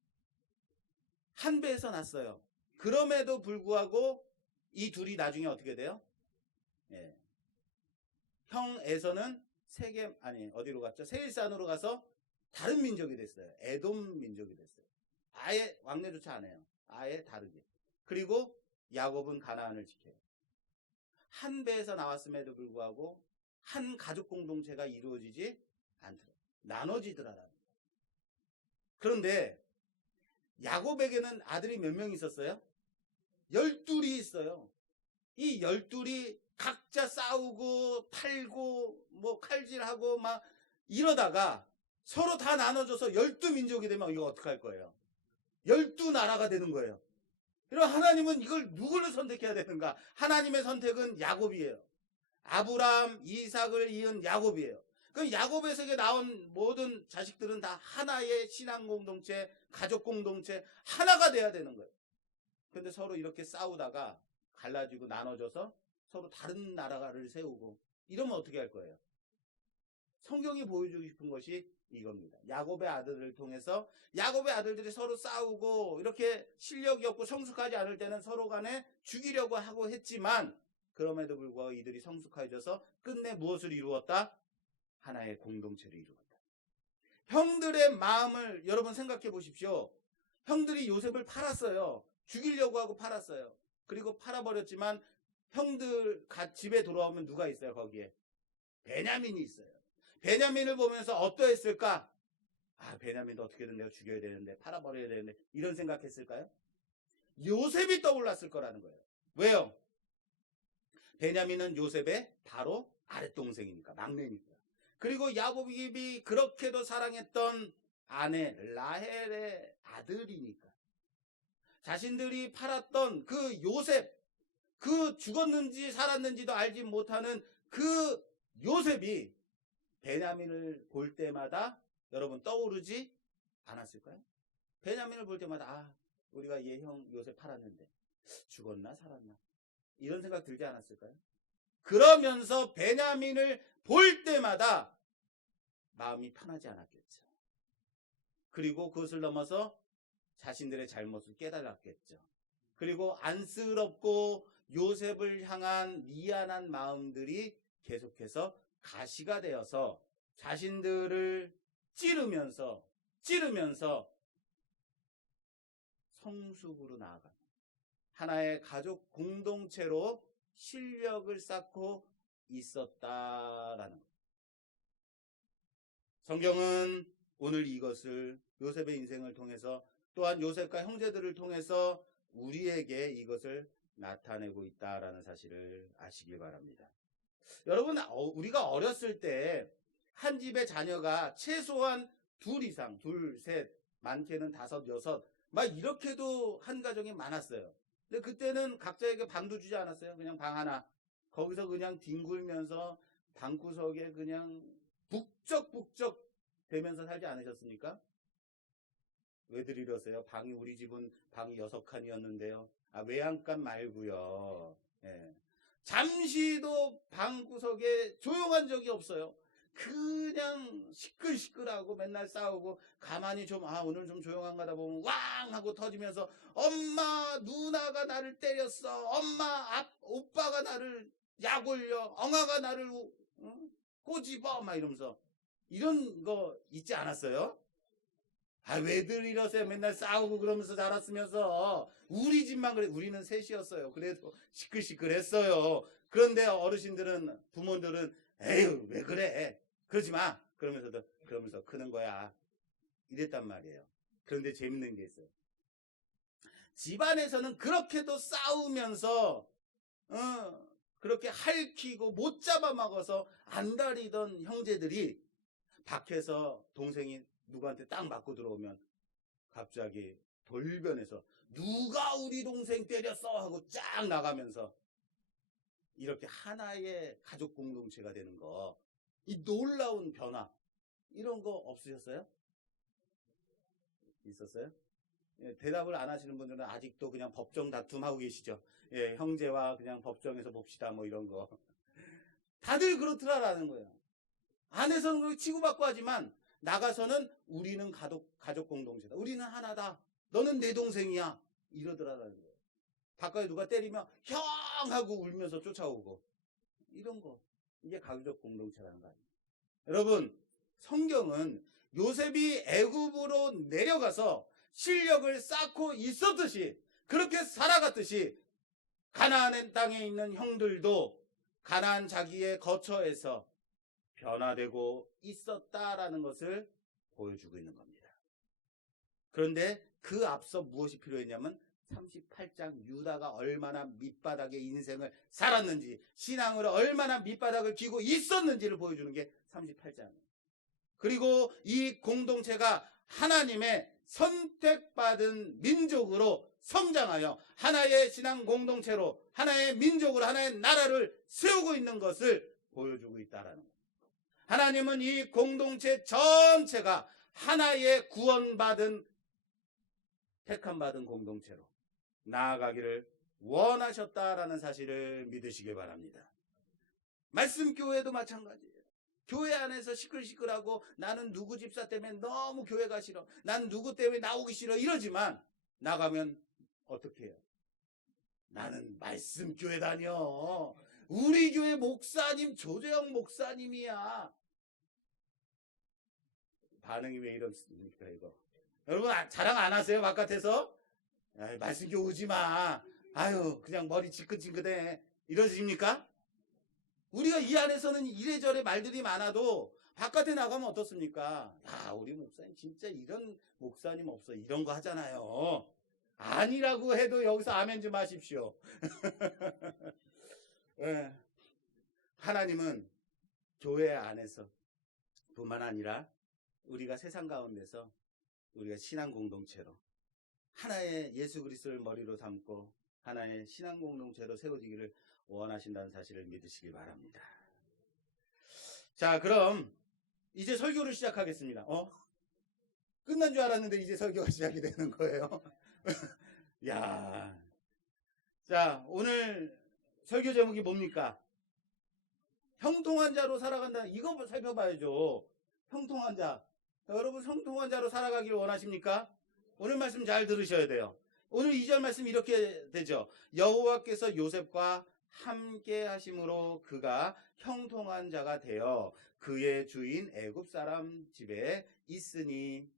한 배에서 났어요. 그럼에도 불구하고 이 둘이 나중에 어떻게 돼요? 예. 형 에서는 어디로 갔죠? 세일산으로 가서 다른 민족이 됐어요. 에돔 민족이 됐어요. 아예 왕래조차 안 해요. 아예 다르게. 그리고 야곱은 가나안을 지켜요. 한 배에서 나왔음에도 불구하고 한 가족 공동체가 이루어지지 않더라. 나눠지더라. 그런데 야곱에게는 아들이 몇 명 있었어요? 12이 있어요. 이 12이 각자 싸우고 팔고 뭐 칼질하고 막 이러다가 서로 다 나눠져서 12민족이 되면 이거 어떡할 거예요? 12나라가 되는 거예요. 그럼 하나님은 이걸 누구를 선택해야 되는가? 하나님의 선택은 야곱이에요. 아브라함, 이삭을 이은 야곱이에요. 그럼 야곱에서 나온 모든 자식들은 다 하나의 신앙 공동체, 가족 공동체, 하나가 돼야 되는 거예요. 근데 서로 이렇게 싸우다가 갈라지고 나눠져서 서로 다른 나라를 세우고 이러면 어떻게 할 거예요? 성경이 보여주고 싶은 것이 이겁니다. 야곱의 아들을 통해서 야곱의 아들들이 서로 싸우고 이렇게 실력이 없고 성숙하지 않을 때는 서로 간에 죽이려고 하고 했지만, 그럼에도 불구하고 이들이 성숙해져서 끝내 무엇을 이루었다? 하나의 공동체를 이루었다. 형들의 마음을 여러분 생각해 보십시오. 형들이 요셉을 팔았어요. 죽이려고 하고 팔았어요. 그리고 팔아버렸지만 형들 집에 돌아오면 누가 있어요? 거기에 베냐민이 있어요. 베냐민을 보면서 어떠했을까? 베냐민도 어떻게든 내가 죽여야 되는데, 팔아버려야 되는데, 이런 생각했을까요? 요셉이 떠올랐을 거라는 거예요. 왜요? 베냐민은 요셉의 바로 아랫동생이니까, 막내니까. 그리고 야곱이 그렇게도 사랑했던 아내 라헬의 아들이니까. 자신들이 팔았던 그 요셉, 그 죽었는지 살았는지도 알지 못하는 그 요셉이 베냐민을 볼 때마다 여러분 떠오르지 않았을까요? 베냐민을 볼 때마다 우리가 얘 형 요셉 팔았는데 죽었나 살았나 이런 생각 들지 않았을까요? 그러면서 베냐민을 볼 때마다 마음이 편하지 않았겠죠. 그리고 그것을 넘어서 자신들의 잘못을 깨달았겠죠. 그리고 안쓰럽고 요셉을 향한 미안한 마음들이 계속해서 가시가 되어서 자신들을 찌르면서 성숙으로 나아가는 하나의 가족 공동체로 실력을 쌓고 있었다라는 것. 성경은 오늘 이것을 요셉의 인생을 통해서 또한 요셉과 형제들을 통해서 우리에게 이것을 나타내고 있다라는 사실을 아시길 바랍니다. 여러분, 우리가 어렸을 때 한 집의 자녀가 최소한 둘 이상, 둘, 셋, 많게는 다섯, 여섯, 막 이렇게도 한 가정이 많았어요. 근데 그때는 각자에게 방도 주지 않았어요. 그냥 방 하나. 거기서 그냥 뒹굴면서 방구석에 그냥 북적북적 되면서 살지 않으셨습니까? 왜들 이러세요? 우리 집은 방이 6칸이었는데요. 외양간 말고요. 예. 잠시도 방구석에 조용한 적이 없어요. 그냥 시끌시끌하고 맨날 싸우고 가만히 좀 오늘 좀 조용한가다 보면 왕 하고 터지면서 엄마 누나가 나를 때렸어. 엄마 오빠가 나를 약 올려. 엉아가 나를 꼬집어 막 이러면서 이런 거 있지 않았어요? 왜들 이러세요? 맨날 싸우고 그러면서 자랐으면서. 우리 집만 그래. 우리는 셋이었어요. 그래도 시끌시끌했어요. 그런데 어르신들은, 부모들은 에휴 왜 그래? 그러지 마. 그러면서 크는 거야. 이랬단 말이에요. 그런데 재밌는 게 있어요. 집안에서는 그렇게도 싸우면서 그렇게 핥히고 못 잡아먹어서 안달이던 형제들이 밖에서 동생이 누구한테 딱 맞고 들어오면 갑자기 돌변해서 누가 우리 동생 때렸어 하고 쫙 나가면서 이렇게 하나의 가족 공동체가 되는 거, 이 놀라운 변화, 이런 거 없으셨어요? 있었어요? 예, 대답을 안 하시는 분들은 아직도 그냥 법정 다툼하고 계시죠. 예, 형제와 그냥 법정에서 봅시다 뭐 이런 거. 다들 그렇더라라는 거예요. 안에서는 그렇게 치고받고 하지만 나가서는 우리는 가족 공동체다. 우리는 하나다. 너는 내 동생이야. 이러더라라는 거예요. 바깥에 누가 때리면 형 하고 울면서 쫓아오고 이런 거. 이게 가족 공동체라는 거 아니에요. 여러분, 성경은 요셉이 애굽으로 내려가서 실력을 쌓고 있었듯이, 그렇게 살아갔듯이 가나안 땅에 있는 형들도 가나안 자기의 거처에서 변화되고 있었다라는 것을 보여주고 있는 겁니다. 그런데 그 앞서 무엇이 필요했냐면 38장 유다가 얼마나 밑바닥의 인생을 살았는지, 신앙으로 얼마나 밑바닥을 기고 있었는지를 보여주는 게 38장이에요. 그리고 이 공동체가 하나님의 선택받은 민족으로 성장하여 하나의 신앙 공동체로, 하나의 민족으로, 하나의 나라를 세우고 있는 것을 보여주고 있다라는 거예요. 하나님은 이 공동체 전체가 하나의 구원받은, 택함받은 공동체로 나아가기를 원하셨다라는 사실을 믿으시기 바랍니다. 말씀교회도 마찬가지예요. 교회 안에서 시끌시끌하고 나는 누구 집사 때문에 너무 교회가 싫어, 난 누구 때문에 나오기 싫어 이러지만 나가면 어떻게 해요? 나는 말씀교회 다녀. 우리 교회 목사님 조재영 목사님이야. 반응이 왜 이렇습니까 이거? 여러분 자랑 안 하세요? 바깥에서? 말씀교회 오지 마. 그냥 머리 지긋지긋해. 이러십니까? 우리가 이 안에서는 이래저래 말들이 많아도 바깥에 나가면 어떻습니까? 야, 우리 목사님 진짜 이런 목사님 없어. 이런 거 하잖아요. 아니라고 해도 여기서 아멘 좀 하십시오. 예. 하나님은 교회 안에서 뿐만 아니라 우리가 세상 가운데서 우리가 신앙 공동체로 하나의 예수 그리스도를 머리로 삼고 하나의 신앙 공동체로 세워지기를 원하신다는 사실을 믿으시기 바랍니다. 자, 그럼 이제 설교를 시작하겠습니다. 끝난 줄 알았는데 이제 설교가 시작이 되는 거예요. 야, 자, 오늘 설교 제목이 뭡니까? 형통한 자로 살아간다. 이거 살펴봐야죠. 형통한 자. 여러분, 형통한 자로 살아가길 원하십니까? 오늘 말씀 잘 들으셔야 돼요. 오늘 2절 말씀 이렇게 되죠. 여호와께서 요셉과 함께 하심으로 그가 형통한 자가 되어 그의 주인 애굽 사람 집에 있으니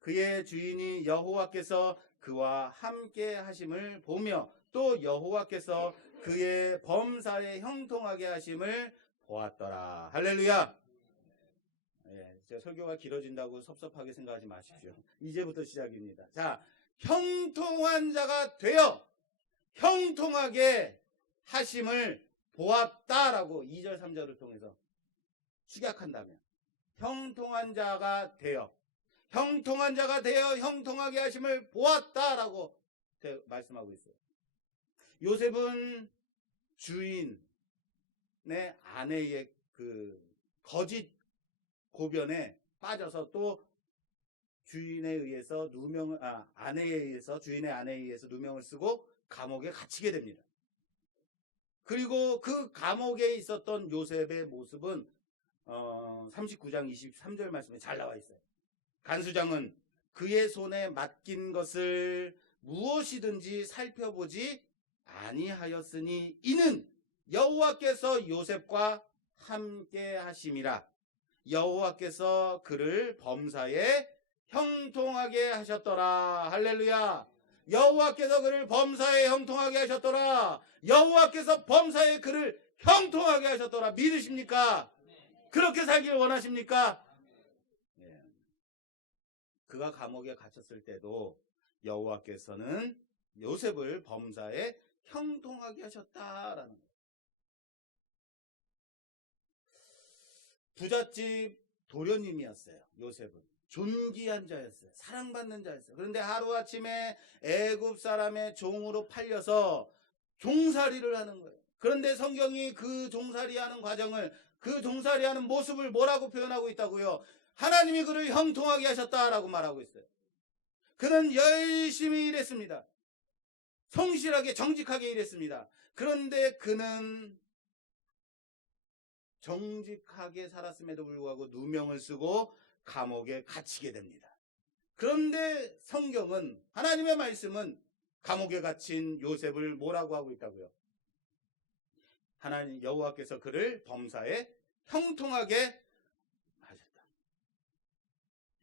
그의 주인이 여호와께서 그와 함께 하심을 보며 또 여호와께서 그의 범사에 형통하게 하심을 보았더라. 할렐루야. 예, 제가 설교가 길어진다고 섭섭하게 생각하지 마십시오. 이제부터 시작입니다. 자, 형통한 자가 되어 형통하게 하심을 보았다라고 2절 3절을 통해서 축약한다면 형통한 자가 되어 형통하게 하심을 보았다라고 말씀하고 있어요. 요셉은 주인의 아내의 그 거짓 고변에 빠져서 또 주인에 의해서 주인의 아내에 의해서 누명을 쓰고 감옥에 갇히게 됩니다. 그리고 그 감옥에 있었던 요셉의 모습은 39장 23절 말씀에 잘 나와 있어요. 간수장은 그의 손에 맡긴 것을 무엇이든지 살펴보지 아니하였으니 이는 여호와께서 요셉과 함께 하심이라. 여호와께서 그를 범사에 형통하게 하셨더라. 할렐루야. 여호와께서 그를 범사에 형통하게 하셨더라. 여호와께서 범사에 그를 형통하게 하셨더라. 믿으십니까? 그렇게 살길 원하십니까? 네. 그가 감옥에 갇혔을 때도 여호와께서는 요셉을 범사에 형통하게 하셨다라는 거예요. 부잣집 도련님이었어요. 요셉은 존귀한 자였어요. 사랑받는 자였어요. 그런데 하루아침에 애굽 사람의 종으로 팔려서 종살이를 하는 거예요. 그런데 성경이 그 종살이하는 과정을, 그 종살이하는 모습을 뭐라고 표현하고 있다고요? 하나님이 그를 형통하게 하셨다라고 말하고 있어요. 그는 열심히 일했습니다. 성실하게 정직하게 일했습니다. 그런데 그는 정직하게 살았음에도 불구하고 누명을 쓰고 감옥에 갇히게 됩니다. 그런데 성경은, 하나님의 말씀은 감옥에 갇힌 요셉을 뭐라고 하고 있다고요? 하나님 여호와께서 그를 범사에 형통하게 하셨다.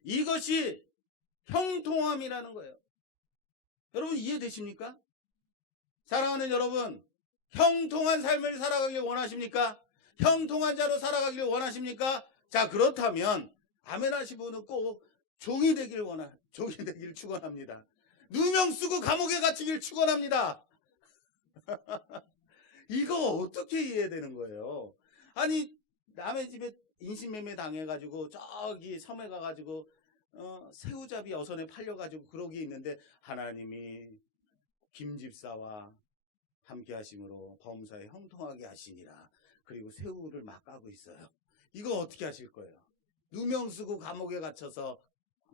이것이 형통함이라는 거예요. 여러분 이해되십니까? 사랑하는 여러분, 형통한 삶을 살아가길 원하십니까? 형통한 자로 살아가길 원하십니까? 자, 그렇다면 아멘 하신 분은 꼭 종이 되길 축원합니다. 누명 쓰고 감옥에 갇히길 축원합니다. 이거 어떻게 이해되는 거예요? 아니, 남의 집에 인신매매 당해가지고 저기 섬에 가가지고 새우잡이 어선에 팔려가지고 그러기 있는데 하나님이 김집사와 함께 하심으로 범사에 형통하게 하시니라. 그리고 새우를 막 까고 있어요. 이거 어떻게 하실 거예요? 누명 쓰고 감옥에 갇혀서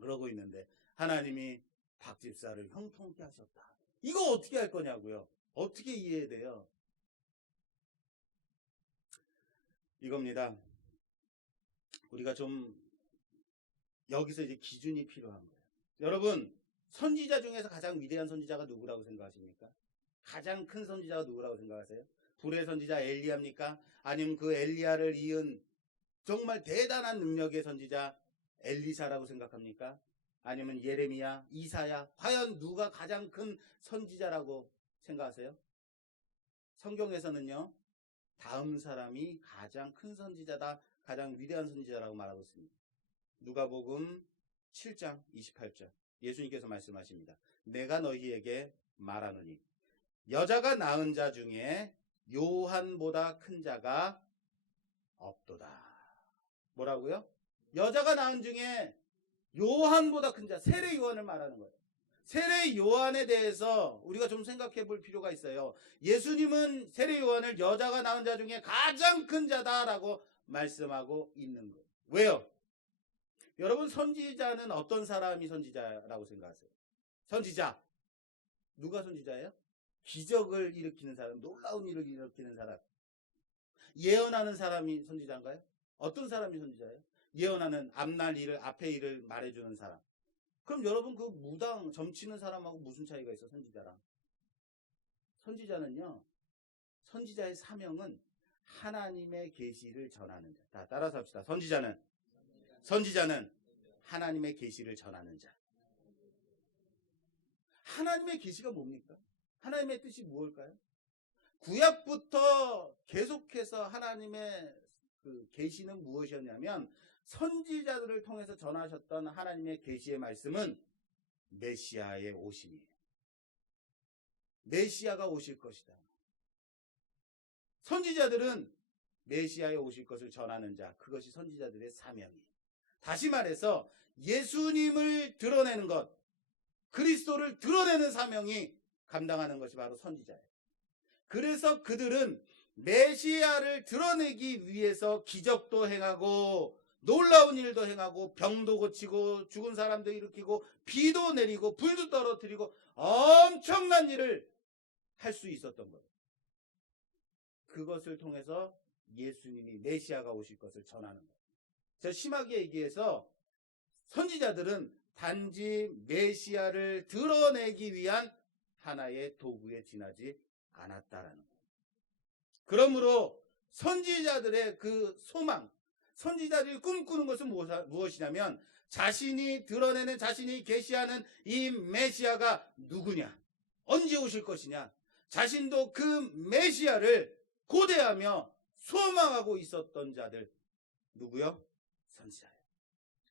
그러고 있는데 하나님이 박집사를 형통케 하셨다. 이거 어떻게 할 거냐고요? 어떻게 이해돼요? 이겁니다. 우리가 좀 여기서 이제 기준이 필요한 거예요. 여러분, 선지자 중에서 가장 위대한 선지자가 누구라고 생각하십니까? 가장 큰 선지자가 누구라고 생각하세요? 불의 선지자 엘리야입니까? 아니면 그 엘리야를 이은 정말 대단한 능력의 선지자 엘리사라고 생각합니까? 아니면 예레미야, 이사야, 과연 누가 가장 큰 선지자라고 생각하세요? 성경에서는요, 다음 사람이 가장 큰 선지자다, 가장 위대한 선지자라고 말하고 있습니다. 누가복음 7장 28절 예수님께서 말씀하십니다. 내가 너희에게 말하노니 여자가 낳은 자 중에 요한보다 큰 자가 없도다. 뭐라고요? 여자가 낳은 중에 요한보다 큰 자, 세례 요한을 말하는 거예요. 세례 요한에 대해서 우리가 좀 생각해 볼 필요가 있어요. 예수님은 세례 요한을 여자가 낳은 자 중에 가장 큰 자다라고 말씀하고 있는 거예요. 왜요? 여러분, 선지자는 어떤 사람이 선지자라고 생각하세요? 선지자. 누가 선지자예요? 기적을 일으키는 사람, 놀라운 일을 일으키는 사람. 예언하는 사람이 선지자인가요? 어떤 사람이 선지자예요? 예언하는 앞날 일을, 앞의 일을 말해주는 사람. 그럼 여러분, 그 무당 점치는 사람하고 무슨 차이가 있어? 선지자랑. 선지자는요, 선지자의 사명은 하나님의 계시를 전하는 자. 다 따라서 합시다. 선지자는 하나님의 계시를 전하는 자. 하나님의 계시가 뭡니까? 하나님의 뜻이 무엇일까요? 구약부터 계속해서 하나님의 그 계시는 무엇이었냐면, 선지자들을 통해서 전하셨던 하나님의 계시의 말씀은 메시아의 오심이에요. 메시아가 오실 것이다. 선지자들은 메시아에 오실 것을 전하는 자, 그것이 선지자들의 사명이에요. 다시 말해서 예수님을 드러내는 것, 그리스도를 드러내는 사명이 감당하는 것이 바로 선지자예요. 그래서 그들은 메시아를 드러내기 위해서 기적도 행하고 놀라운 일도 행하고 병도 고치고 죽은 사람도 일으키고 비도 내리고 불도 떨어뜨리고 엄청난 일을 할 수 있었던 거예요. 그것을 통해서 예수님이 메시아가 오실 것을 전하는 거예요. 저 심하게 얘기해서 선지자들은 단지 메시아를 드러내기 위한 하나의 도구에 지나지 않았다라는 거예요. 그러므로 선지자들의 그 소망, 선지자들이 꿈꾸는 것은 무엇이냐면 자신이 드러내는, 자신이 계시하는 이 메시아가 누구냐, 언제 오실 것이냐, 자신도 그 메시아를 고대하며 소망하고 있었던 자들, 누구요? 선지자예요.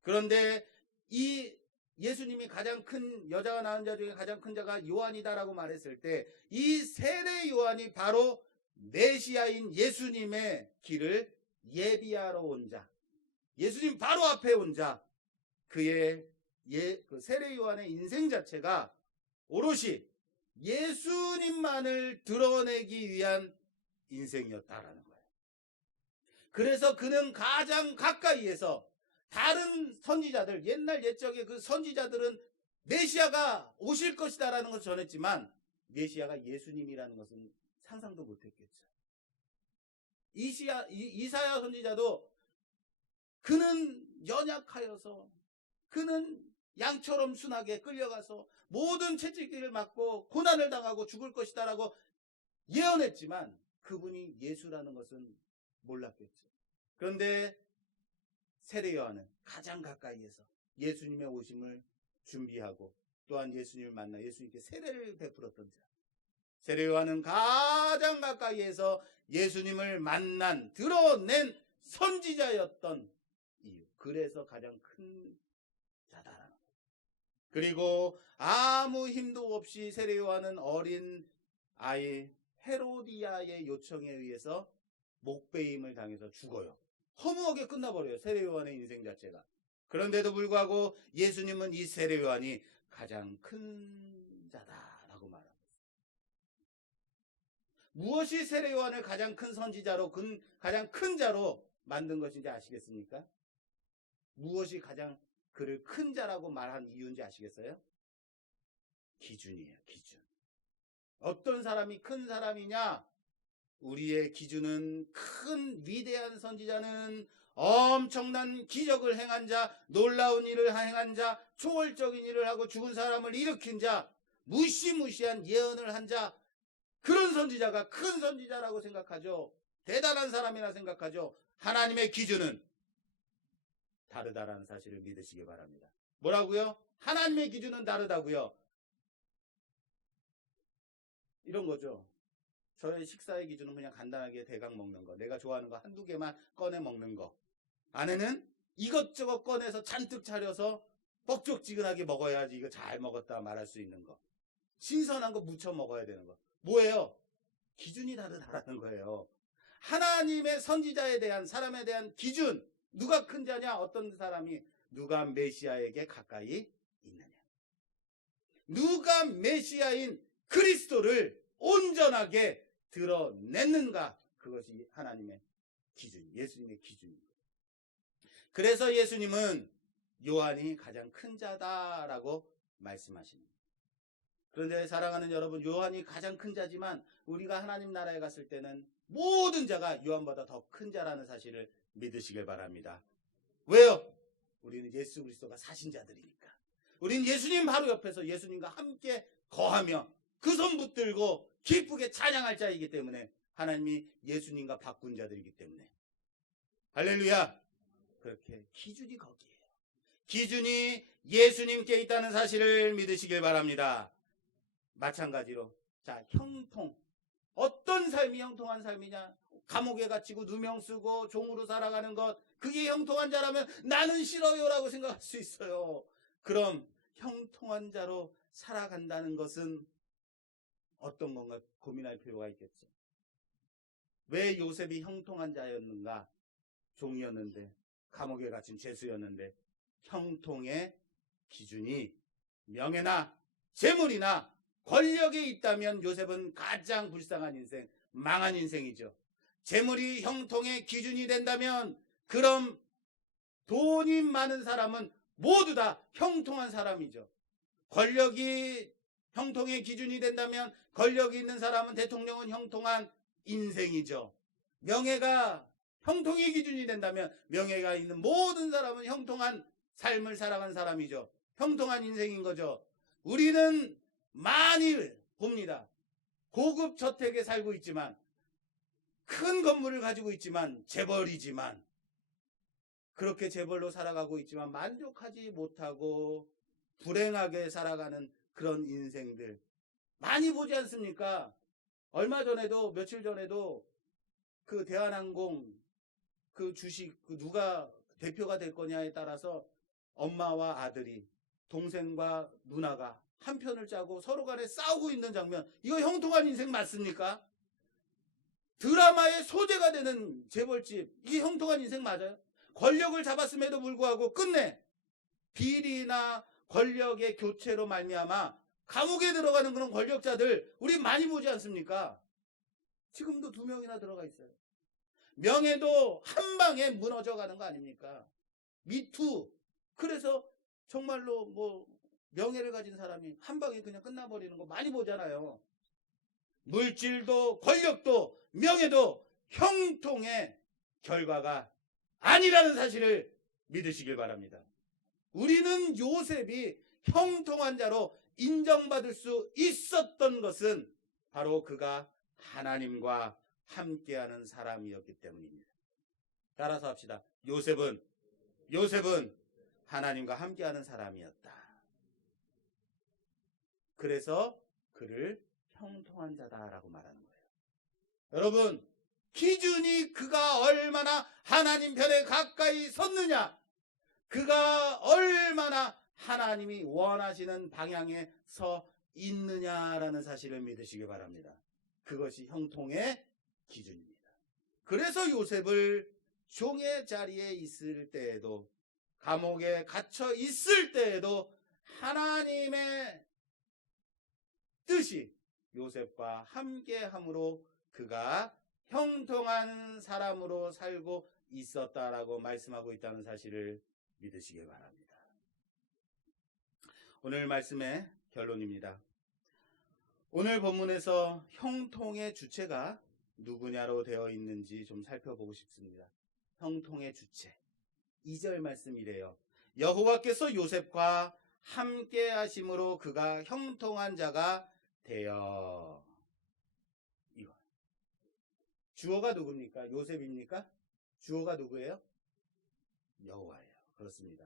그런데 이 예수님이 가장 큰, 여자가 낳은 자 중에 가장 큰 자가 요한이다라고 말했을 때, 이 세례 요한이 바로 메시아인 예수님의 길을 예비하러 온 자, 예수님 바로 앞에 온 자, 그의 그 세례 요한의 인생 자체가 오롯이 예수님만을 드러내기 위한 인생이었다라는 거예요. 그래서 그는 가장 가까이에서 다른 선지자들, 옛날 옛적의 그 선지자들은 메시아가 오실 것이다라는 것을 전했지만 메시아가 예수님이라는 것은 상상도 못했겠죠. 이사야 선지자도 그는 연약하여서, 그는 양처럼 순하게 끌려가서 모든 채찍질을 맞고 고난을 당하고 죽을 것이다라고 예언했지만 그분이 예수라는 것은 몰랐겠죠. 그런데 세례 요한은 가장 가까이에서 예수님의 오심을 준비하고 또한 예수님을 만나 예수님께 세례를 베풀었던 자, 세례 요한은 가장 가까이에서 예수님을 만난, 드러낸 선지자였던 이유, 그래서 가장 큰 자다라는 거예요. 그리고 아무 힘도 없이 세례 요한은 어린 아이 헤로디아의 요청에 의해서 목베임을 당해서 죽어요. 허무하게 끝나버려요, 세례 요한의 인생 자체가. 그런데도 불구하고 예수님은 이 세례 요한이 가장 큰 자다라고 말합니다. 무엇이 세례 요한을 가장 큰 선지자로, 가장 큰 자로 만든 것인지 아시겠습니까? 무엇이 가장 그를 큰 자라고 말한 이유인지 아시겠어요? 기준이에요, 기준. 어떤 사람이 큰 사람이냐? 우리의 기준은 큰 위대한 선지자는 엄청난 기적을 행한 자, 놀라운 일을 행한 자, 초월적인 일을 하고 죽은 사람을 일으킨 자, 무시무시한 예언을 한 자, 그런 선지자가 큰 선지자라고 생각하죠. 대단한 사람이라 생각하죠. 하나님의 기준은 다르다라는 사실을 믿으시기 바랍니다. 뭐라고요? 하나님의 기준은 다르다고요. 이런 거죠. 저의 식사의 기준은 그냥 간단하게 대강 먹는 거, 내가 좋아하는 거 한두 개만 꺼내 먹는 거. 아내는 이것저것 꺼내서 잔뜩 차려서 뻑적지근하게 먹어야지 이거 잘 먹었다 말할 수 있는 거. 신선한 거 무쳐 먹어야 되는 거. 뭐예요? 기준이 다르다라는 거예요. 하나님의 선지자에 대한, 사람에 대한 기준, 누가 큰 자냐? 어떤 사람이 누가 메시아에게 가까이 있느냐? 누가 메시아인 그리스도를 온전하게 드러냈는가? 그것이 하나님의 기준, 예수님의 기준입니다. 그래서 예수님은 요한이 가장 큰 자다라고 말씀하십니다. 그런데 사랑하는 여러분, 요한이 가장 큰 자지만 우리가 하나님 나라에 갔을 때는 모든 자가 요한보다 더 큰 자라는 사실을 믿으시길 바랍니다. 왜요? 우리는 예수 그리스도가 사신 자들이니까. 우리는 예수님 바로 옆에서 예수님과 함께 거하며 그 손 붙들고 기쁘게 찬양할 자이기 때문에, 하나님이 예수님과 바꾼 자들이기 때문에. 할렐루야. 그렇게 기준이 거기에요. 기준이 예수님께 있다는 사실을 믿으시길 바랍니다. 마찬가지로, 자, 형통. 어떤 삶이 형통한 삶이냐? 감옥에 갇히고 누명 쓰고 종으로 살아가는 것, 그게 형통한 자라면 나는 싫어요라고 생각할 수 있어요. 그럼 형통한 자로 살아간다는 것은 어떤 건가 고민할 필요가 있겠죠. 왜 요셉이 형통한 자였는가? 종이었는데, 감옥에 갇힌 죄수였는데, 형통의 기준이 명예나 재물이나 권력에 있다면 요셉은 가장 불쌍한 인생, 망한 인생이죠. 재물이 형통의 기준이 된다면 그럼 돈이 많은 사람은 모두 다 형통한 사람이죠. 권력이 형통의 기준이 된다면 권력이 있는 사람은, 대통령은 형통한 인생이죠. 명예가 형통의 기준이 된다면 명예가 있는 모든 사람은 형통한 삶을 살아간 사람이죠. 형통한 인생인 거죠. 우리는 많이 봅니다. 고급 저택에 살고 있지만, 큰 건물을 가지고 있지만, 재벌이지만, 그렇게 재벌로 살아가고 있지만 만족하지 못하고 불행하게 살아가는 그런 인생들 많이 보지 않습니까? 얼마 전에도, 며칠 전에도 그 대한항공 그 주식, 누가 대표가 될 거냐에 따라서 엄마와 아들이, 동생과 누나가 한 편을 짜고 서로 간에 싸우고 있는 장면, 이거 형통한 인생 맞습니까? 드라마의 소재가 되는 재벌집, 이게 형통한 인생 맞아요? 권력을 잡았음에도 불구하고 끝내 비리나 권력의 교체로 말미암아 감옥에 들어가는 그런 권력자들 우리 많이 보지 않습니까? 지금도 2명이나 들어가 있어요. 명예도 한 방에 무너져가는 거 아닙니까? 미투. 그래서 정말로 뭐 명예를 가진 사람이 한 방에 그냥 끝나버리는 거 많이 보잖아요. 물질도 권력도 명예도 형통의 결과가 아니라는 사실을 믿으시길 바랍니다. 우리는 요셉이 형통한 자로 인정받을 수 있었던 것은 바로 그가 하나님과 함께하는 사람이었기 때문입니다. 따라서 합시다. 요셉은 하나님과 함께하는 사람이었다. 그래서 그를 형통한 자다라고 말하는 거예요. 여러분, 기준이 그가 얼마나 하나님 편에 가까이 섰느냐, 그가 얼마나 하나님이 원하시는 방향에 서 있느냐라는 사실을 믿으시기 바랍니다. 그것이 형통의 기준입니다. 그래서 요셉을 종의 자리에 있을 때에도, 감옥에 갇혀 있을 때에도 하나님의 뜻이 요셉과 함께함으로 그가 형통한 사람으로 살고 있었다라고 말씀하고 있다는 사실을 믿으시기 바랍니다. 오늘 말씀의 결론입니다. 오늘 본문에서 형통의 주체가 누구냐로 되어 있는지 좀 살펴보고 싶습니다. 형통의 주체. 2절 말씀이래요. 여호와께서 요셉과 함께 하심으로 그가 형통한 자가 되어. 이거. 주어가 누굽니까? 요셉입니까? 주어가 누구예요? 여호와예요. 그렇습니다.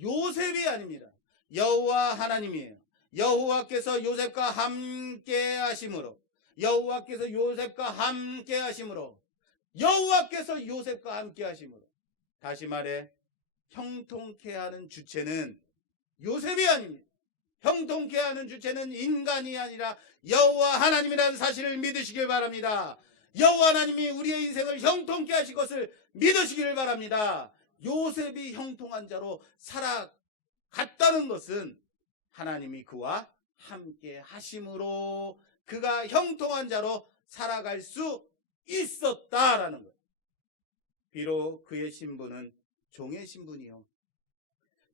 요셉이 아닙니다. 여호와 하나님이에요. 여호와께서 요셉과 함께 하심으로, 여호와께서 요셉과 함께 하심으로, 여호와께서 요셉과 함께 하심으로, 다시 말해 형통케 하는 주체는 요셉이 아닙니다. 형통케 하는 주체는 인간이 아니라 여호와 하나님이라는 사실을 믿으시길 바랍니다. 여호와 하나님이 우리의 인생을 형통케 하실 것을 믿으시길 바랍니다. 요셉이 형통한 자로 살아갔다는 것은 하나님이 그와 함께 하심으로 그가 형통한 자로 살아갈 수 있었다라는 거예요. 비록 그의 신분은 종의 신분이요,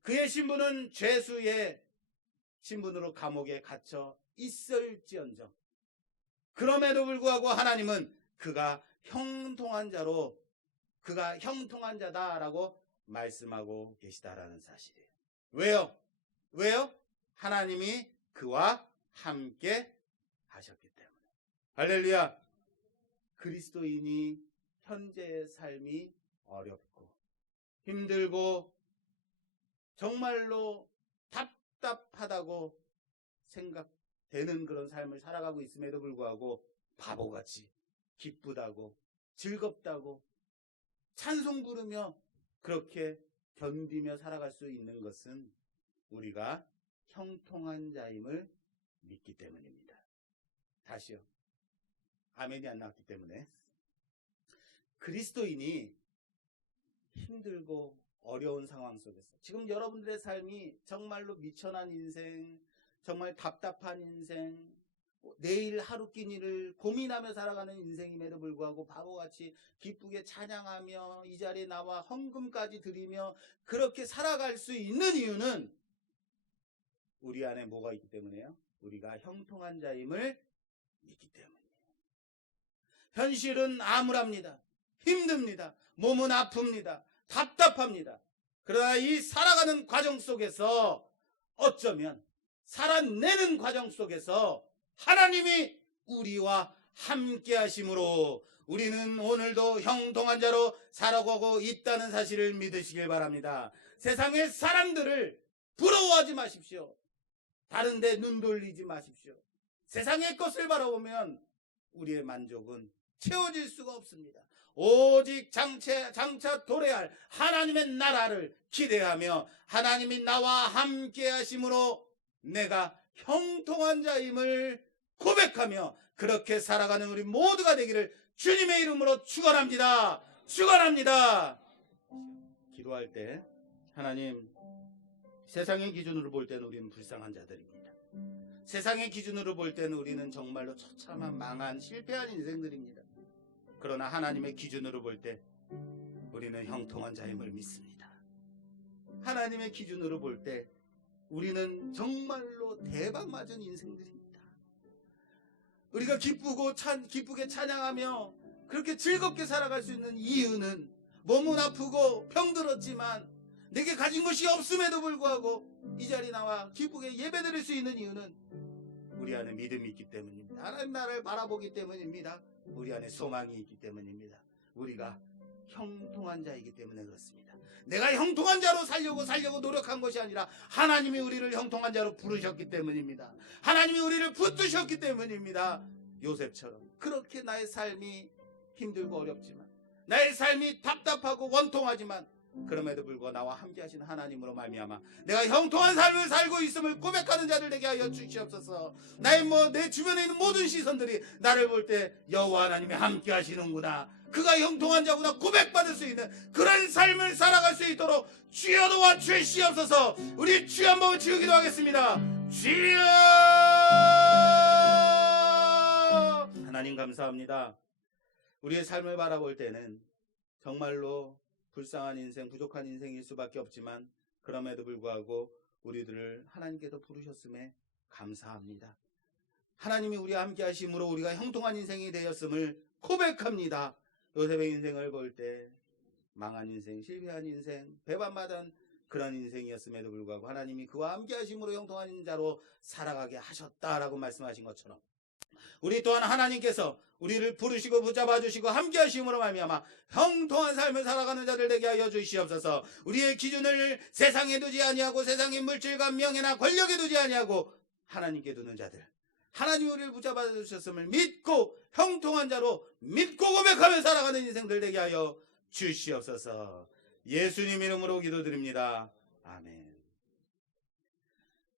그의 신분은 죄수의 신분으로 감옥에 갇혀 있을지언정, 그럼에도 불구하고 하나님은 그가 형통한 자로, 그가 형통한 자다라고 말씀하고 계시다라는 사실이에요. 왜요? 왜요? 하나님이 그와 함께 하셨기 때문에. 할렐루야. 그리스도인이 현재의 삶이 어렵고 힘들고 정말로 답답하다고 생각되는 그런 삶을 살아가고 있음에도 불구하고 바보같이 기쁘다고 즐겁다고 찬송 부르며 그렇게 견디며 살아갈 수 있는 것은 우리가 형통한 자임을 믿기 때문입니다. 다시요. 아멘이 안 나왔기 때문에. 그리스도인이 힘들고 어려운 상황 속에서 지금 여러분들의 삶이 정말로 미천한 인생, 정말 답답한 인생, 내일 하루 끼니를 고민하며 살아가는 인생임에도 불구하고 바보같이 기쁘게 찬양하며 이 자리에 나와 헌금까지 드리며 그렇게 살아갈 수 있는 이유는 우리 안에 뭐가 있기 때문에요? 우리가 형통한 자임을 믿기 때문이에요. 현실은 암울합니다. 힘듭니다. 몸은 아픕니다. 답답합니다. 그러나 이 살아가는 과정 속에서 어쩌면 살아내는 과정 속에서 하나님이 우리와 함께 하심으로 우리는 오늘도 형통한 자로 살아가고 있다는 사실을 믿으시길 바랍니다. 세상의 사람들을 부러워하지 마십시오. 다른 데 눈 돌리지 마십시오. 세상의 것을 바라보면 우리의 만족은 채워질 수가 없습니다. 오직 장차 도래할 하나님의 나라를 기대하며 하나님이 나와 함께 하심으로 내가 형통한 자임을 고백하며 그렇게 살아가는 우리 모두가 되기를 주님의 이름으로 축원합니다. 축원합니다. 기도할 때 하나님, 세상의 기준으로 볼 때는 우리는 불쌍한 자들입니다. 세상의 기준으로 볼 때는 우리는 정말로 처참한 망한 실패한 인생들입니다. 그러나 하나님의 기준으로 볼 때 우리는 형통한 자임을 믿습니다. 하나님의 기준으로 볼 때 우리는 정말로 대박 맞은 인생들입니다. 우리가 기쁘게 찬양하며 그렇게 즐겁게 살아갈 수 있는 이유는 몸은 아프고 병들었지만 내게 가진 것이 없음에도 불구하고 이 자리에 나와 기쁘게 예배드릴 수 있는 이유는 우리 안에 믿음이 있기 때문입니다. 하나님 나라를 바라보기 때문입니다. 우리 안에 소망이 있기 때문입니다. 우리가 형통한 자이기 때문에 그렇습니다. 내가 형통한 자로 살려고 노력한 것이 아니라 하나님이 우리를 형통한 자로 부르셨기 때문입니다. 하나님이 우리를 붙드셨기 때문입니다. 요셉처럼 그렇게 나의 삶이 힘들고 어렵지만, 나의 삶이 답답하고 원통하지만 그럼에도 불구하고 나와 함께 하신 하나님으로 말미암아 내가 형통한 삶을 살고 있음을 고백하는 자들 되게 하여 주시옵소서. 내 주변에 있는 모든 시선들이 나를 볼 때 여호와 하나님이 함께 하시는구나, 그가 형통한 자구나 고백받을 수 있는 그런 삶을 살아갈 수 있도록 주여 도와 주시옵소서. 우리 주여 한번 지으기도 하겠습니다. 주여. 하나님 감사합니다. 우리의 삶을 바라볼 때는 정말로 불쌍한 인생, 부족한 인생일 수밖에 없지만 그럼에도 불구하고 우리들을 하나님께서 부르셨음에 감사합니다. 하나님이 우리와 함께 하심으로 우리가 형통한 인생이 되었음을 고백합니다. 요셉의 인생을 볼 때 망한 인생, 실패한 인생, 배반받은 그런 인생이었음에도 불구하고 하나님이 그와 함께 하심으로 형통한 자로 살아가게 하셨다라고 말씀하신 것처럼 우리 또한 하나님께서 우리를 부르시고 붙잡아 주시고 함께 하심으로 말미암아 형통한 삶을 살아가는 자들 되게 하여 주시옵소서. 우리의 기준을 세상에 두지 아니하고 세상의 물질과 명예나 권력에 두지 아니하고 하나님께 두는 자들, 하나님이 우리를 붙잡아 주셨음을 믿고 형통한 자로 믿고 고백하며 살아가는 인생들 되게 하여 주시옵소서. 예수님 이름으로 기도드립니다. 아멘.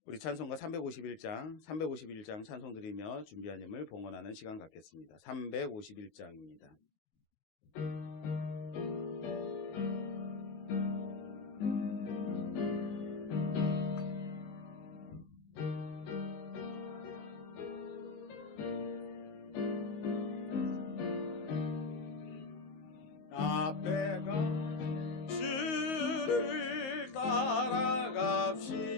우리 찬송가 351장 찬송 드리며 준비한 힘을 봉헌하는 시간 갖겠습니다. 351장입니다. 주를 따라갑시다.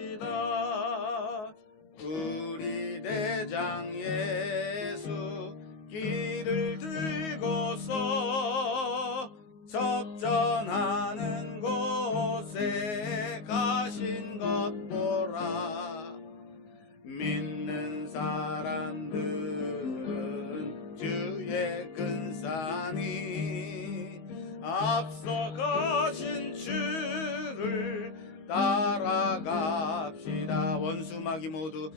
우리 대장 예수 길을 들고서 접전하는 곳에 가신 것 보라. 믿는 사람들은 주의 큰 산이 앞서가신 주를 따라갑시다. 원수마귀 모두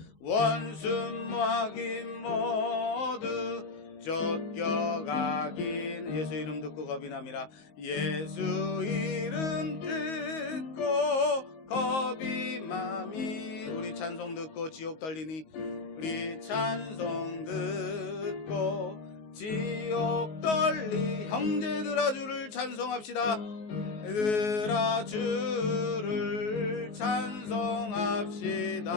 쫓겨가긴. 예수 이름 듣고 겁이 납니다. 예수 이름 듣고 겁이 맘이. 우리 찬송 듣고 지옥 떨리니. 우리 찬송 듣고 지옥 떨리. 형제들아 주를 찬송합시다. 들아 주를 찬송합시다.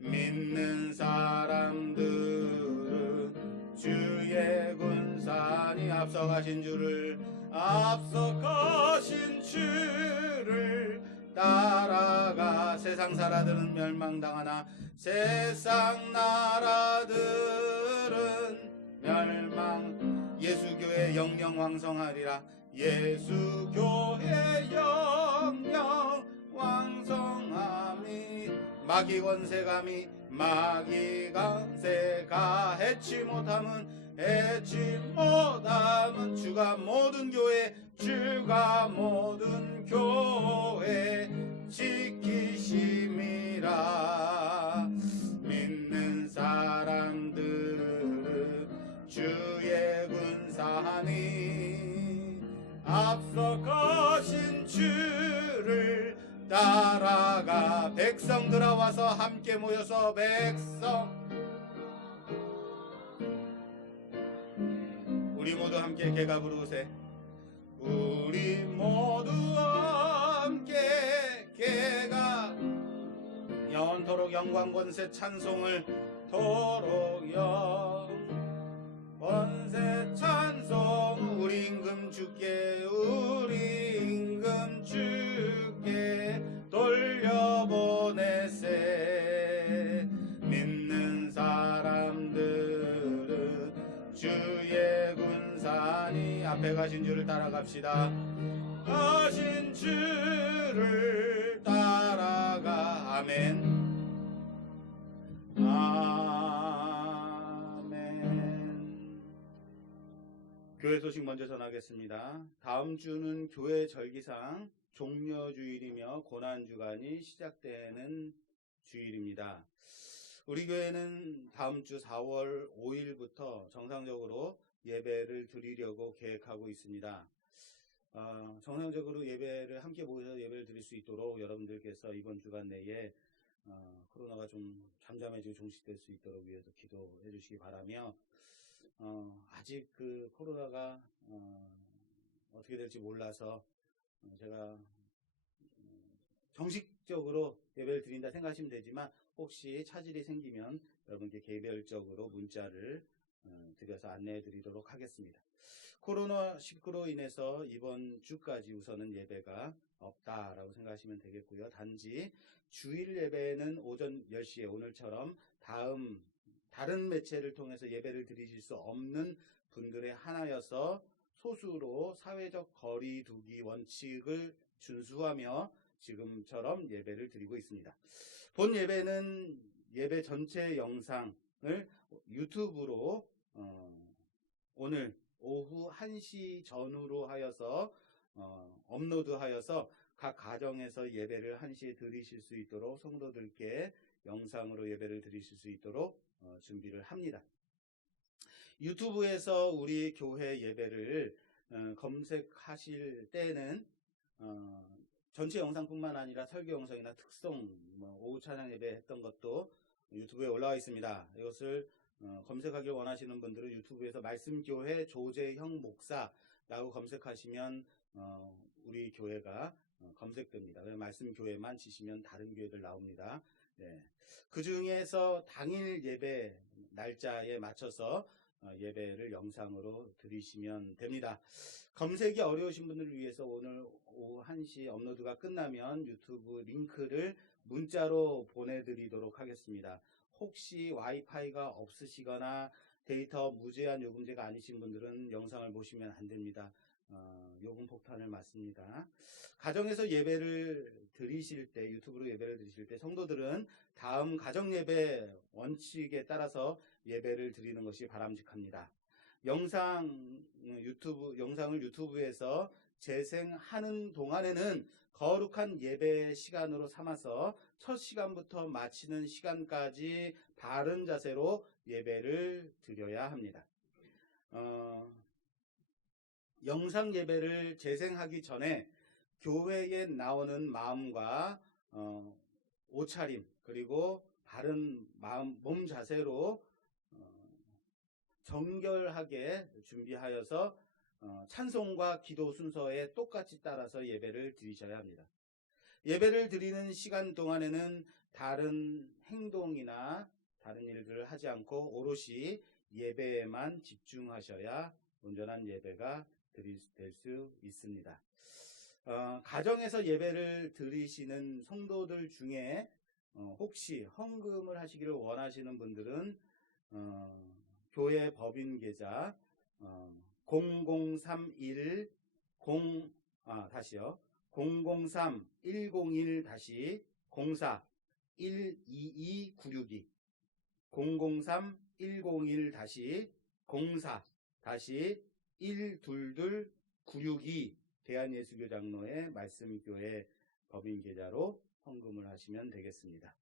믿는 사람들은 주의 군산이 앞서가신 주를 따라가. 세상 나라들은 멸망당하나 세상 나라들은 멸망. 예수교회 영영왕성하리라. 예수교회 영영왕성함이. 마귀 권세감이 마귀 강세가 해치 못함은 주가 모든 교회 지키심이라. 믿는 사람들은 주의 군사하니 앞서가신 주를 따라가. 백성들아 와서 함께 모여서 우리 모두 함께 개가 부르세. 우리 모두 함께 개가. 영원토록 영광 권세 찬송을 토록 권세 찬송. 우리 임금 주께 돌려보내세. 믿는 사람들은 주의 군산이 앞에 가신 주를 따라갑시다. 가신 주를 따라가. 아멘. 아멘. 교회 소식 먼저 전하겠습니다. 다음 주는 교회 절기상 종려주일이며 고난주간이 시작되는 주일입니다. 우리 교회는 다음 주 4월 5일부터 정상적으로 예배를 드리려고 계획하고 있습니다. 정상적으로 예배를 함께 모여서 예배를 드릴 수 있도록 여러분들께서 이번 주간 내에 코로나가 좀 잠잠해지고 종식될 수 있도록 위해서 기도해 주시기 바라며, 아직 그 코로나가 어떻게 될지 몰라서 제가 정식적으로 예배를 드린다 생각하시면 되지만, 혹시 차질이 생기면 여러분께 개별적으로 문자를 드려서 안내해 드리도록 하겠습니다. 코로나19로 인해서 이번 주까지 우선은 예배가 없다라고 생각하시면 되겠고요. 단지 주일 예배는 오전 10시에 오늘처럼 다른 매체를 통해서 예배를 드리실 수 없는 분들의 하나여서 소수로 사회적 거리 두기 원칙을 준수하며 지금처럼 예배를 드리고 있습니다. 본 예배는 예배 전체 영상을 유튜브로 오늘 오후 1시 전후로 하여서 업로드하여서 각 가정에서 예배를 1시에 드리실 수 있도록 성도들께 영상으로 예배를 드리실 수 있도록 준비를 합니다. 유튜브에서 우리 교회 예배를 검색하실 때는 전체 영상뿐만 아니라 설교 영상이나 특송, 오후 찬양 예배 했던 것도 유튜브에 올라와 있습니다. 이것을 검색하길 원하시는 분들은 유튜브에서 말씀교회 조재형 목사라고 검색하시면 우리 교회가 검색됩니다. 말씀교회만 치시면 다른 교회들 나옵니다. 네. 그 중에서 당일 예배 날짜에 맞춰서 예배를 영상으로 드리시면 됩니다. 검색이 어려우신 분들을 위해서 오늘 오후 1시 업로드가 끝나면 유튜브 링크를 문자로 보내드리도록 하겠습니다. 혹시 와이파이가 없으시거나 데이터 무제한 요금제가 아니신 분들은 영상을 보시면 안 됩니다. 요금 폭탄을 맞습니다. 가정에서 예배를 드리실 때, 유튜브로 예배를 드리실 때 성도들은 다음 가정 예배 원칙에 따라서 예배를 드리는 것이 바람직합니다. 영상을 유튜브에서 재생하는 동안에는 거룩한 예배 시간으로 삼아서 첫 시간부터 마치는 시간까지 바른 자세로 예배를 드려야 합니다. 영상 예배를 재생하기 전에 교회에 나오는 마음과 옷차림 그리고 바른 몸 자세로 정결하게 준비하여서 찬송과 기도 순서에 똑같이 따라서 예배를 드리셔야 합니다. 예배를 드리는 시간 동안에는 다른 행동이나 다른 일들을 하지 않고 오롯이 예배에만 집중하셔야 온전한 예배가 될 수 있습니다. 가정에서 예배를 드리시는 성도들 중에 혹시 헌금을 하시기를 원하시는 분들은 교회 법인 계좌 0031 003-101-04 122-962 003-101-04-122-962 대한예수교장로의 말씀교회 법인 계좌로 헌금을 하시면 되겠습니다.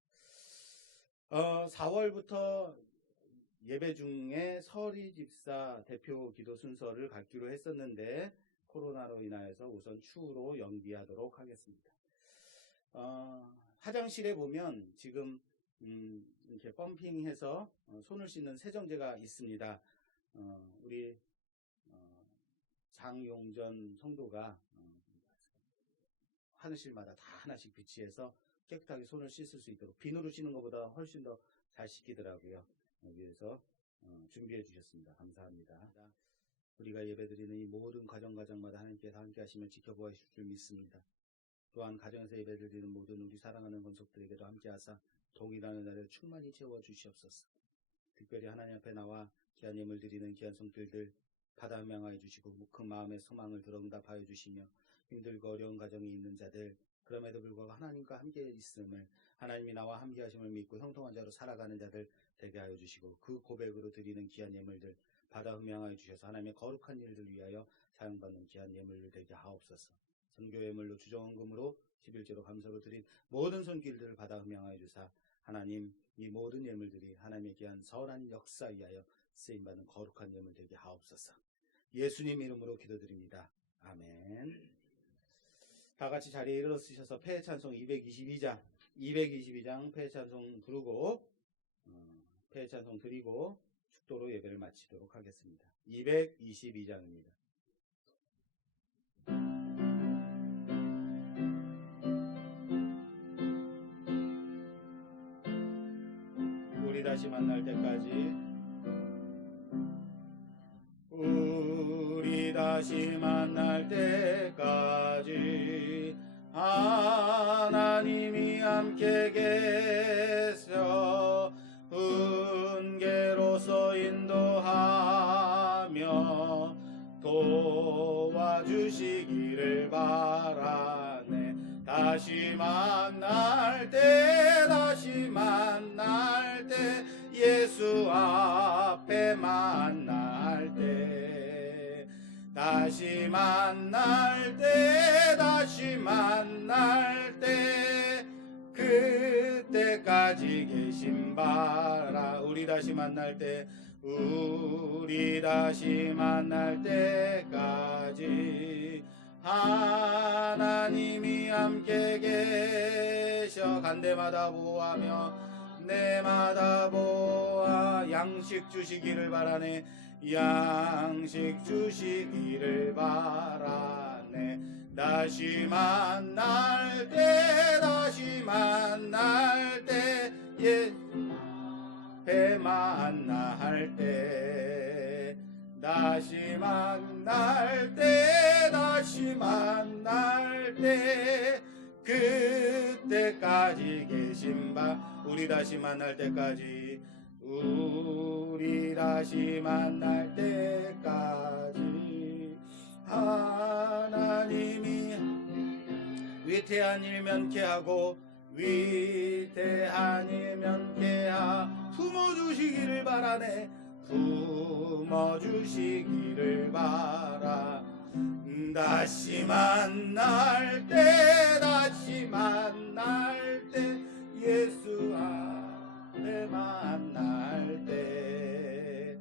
4월부터 예배 중에 서리 집사 대표 기도 순서를 갖기로 했었는데 코로나로 인하여서 우선 추후로 연기하도록 하겠습니다. 화장실에 보면 지금 이렇게 펌핑해서 손을 씻는 세정제가 있습니다. 우리 장용전 성도가 화장실마다 다 하나씩 비치해서 깨끗하게 손을 씻을 수 있도록 비누로 씻는 것보다 훨씬 더 잘 씻기더라고요. 여기에서 준비해 주셨습니다. 감사합니다. 우리가 예배드리는 이 모든 가정마다 하나님께서 함께 하시면 지켜보아 주실 줄 믿습니다. 또한 가정에서 예배드리는 모든 우리 사랑하는 권속들에게도 함께 하사 동일하는 날을 충만히 채워 주시옵소서. 특별히 하나님 앞에 나와 귀한 예물 드리는 귀한 성들들 받아 명하여 주시고 그 마음의 소망을 들어 응답하여 주시며 힘들고 어려운 가정이 있는 자들 그럼에도 불구하고 하나님과 함께 있음을 하나님이 나와 함께 하심을 믿고 형통한 자로 살아가는 자들 되게 하여 주시고 그 고백으로 드리는 귀한 예물들 받아 흠양하여 주셔서 하나님의 거룩한 일들 위하여 사용받는 귀한 예물들 되게 하옵소서. 선교 예물로 주정헌금으로 11조로 감사로 드린 모든 손길들을 받아 흠양하여 주사 하나님 이 모든 예물들이 하나님의 귀한 선한 역사 위하여 쓰임받는 거룩한 예물 되게 하옵소서. 예수님 이름으로 기도드립니다. 아멘. 다 같이 자리에 일어서셔서 패찬송 222장 패찬송 부르고 패찬송 드리고 축도로 예배를 마치도록 하겠습니다. 222장입니다. 우리 다시 만날 때까지 우리 다시 만날 때까지 하나님이 함께 계셔 은계로서 인도하며 도와주시기를 바라네. 다시 만날 때 예수 앞에 만날 때 다시 만날 때 그때 때까지 계신 바라. 우리 다시 만날 때까지 하나님이 함께 계셔. 간데마다 보호하며 내마다 보아 양식 주시기를 바라네. 양식 주시기를 바라네. 다시 만날 때 배 만날 때 다시 만날 때 그때까지 계신 바. 우리 다시 만날 때까지 하나님이 위태한 일 면케하고 품어주시기를 바라네. 품어주시기를 바라. 다시 만날 때 예수 앞에 만날 때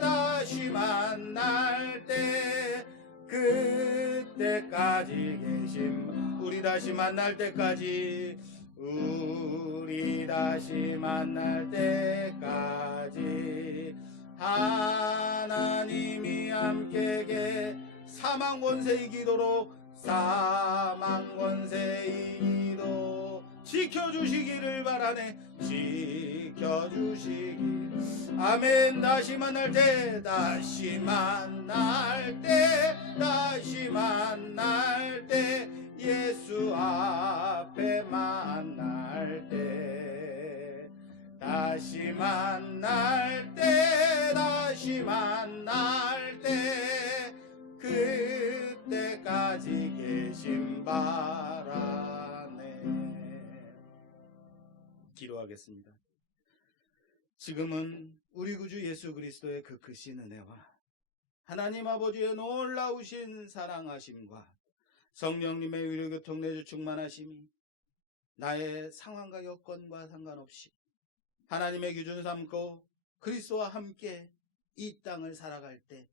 다시 만날 때 그때까지 계신 우리 다시 만날 때까지 하나님이 함께 사망 권세의 기도 지켜주시기를 바라네. 아멘. 다시 만날 때 예수 앞에 만날 때 다시 만날 때 그때까지 계신 바라네. 기도하겠습니다. 지금은 우리 구주 예수 그리스도의 그 크신 은혜와 하나님 아버지의 놀라우신 사랑하심과 성령님의 위로교통 내주 충만하심이 나의 상황과 여건과 상관없이 하나님의 기준 삼고 그리스도와 함께 이 땅을 살아갈 때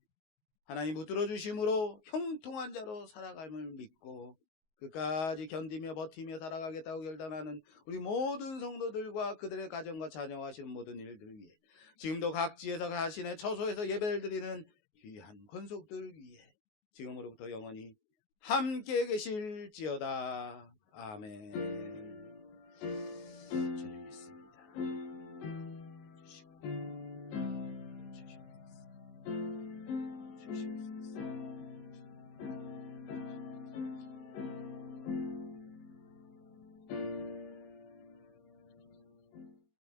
하나님 붙들어 주심으로 형통한 자로 살아감을 믿고 끝까지 견디며 버티며 살아가겠다고 결단하는 우리 모든 성도들과 그들의 가정과 자녀와 하시는 모든 일들을 위해 지금도 각지에서 자신의 처소에서 예배를 드리는 귀한 권속들을 위해 지금으로부터 영원히 함께 계실지어다. 아멘.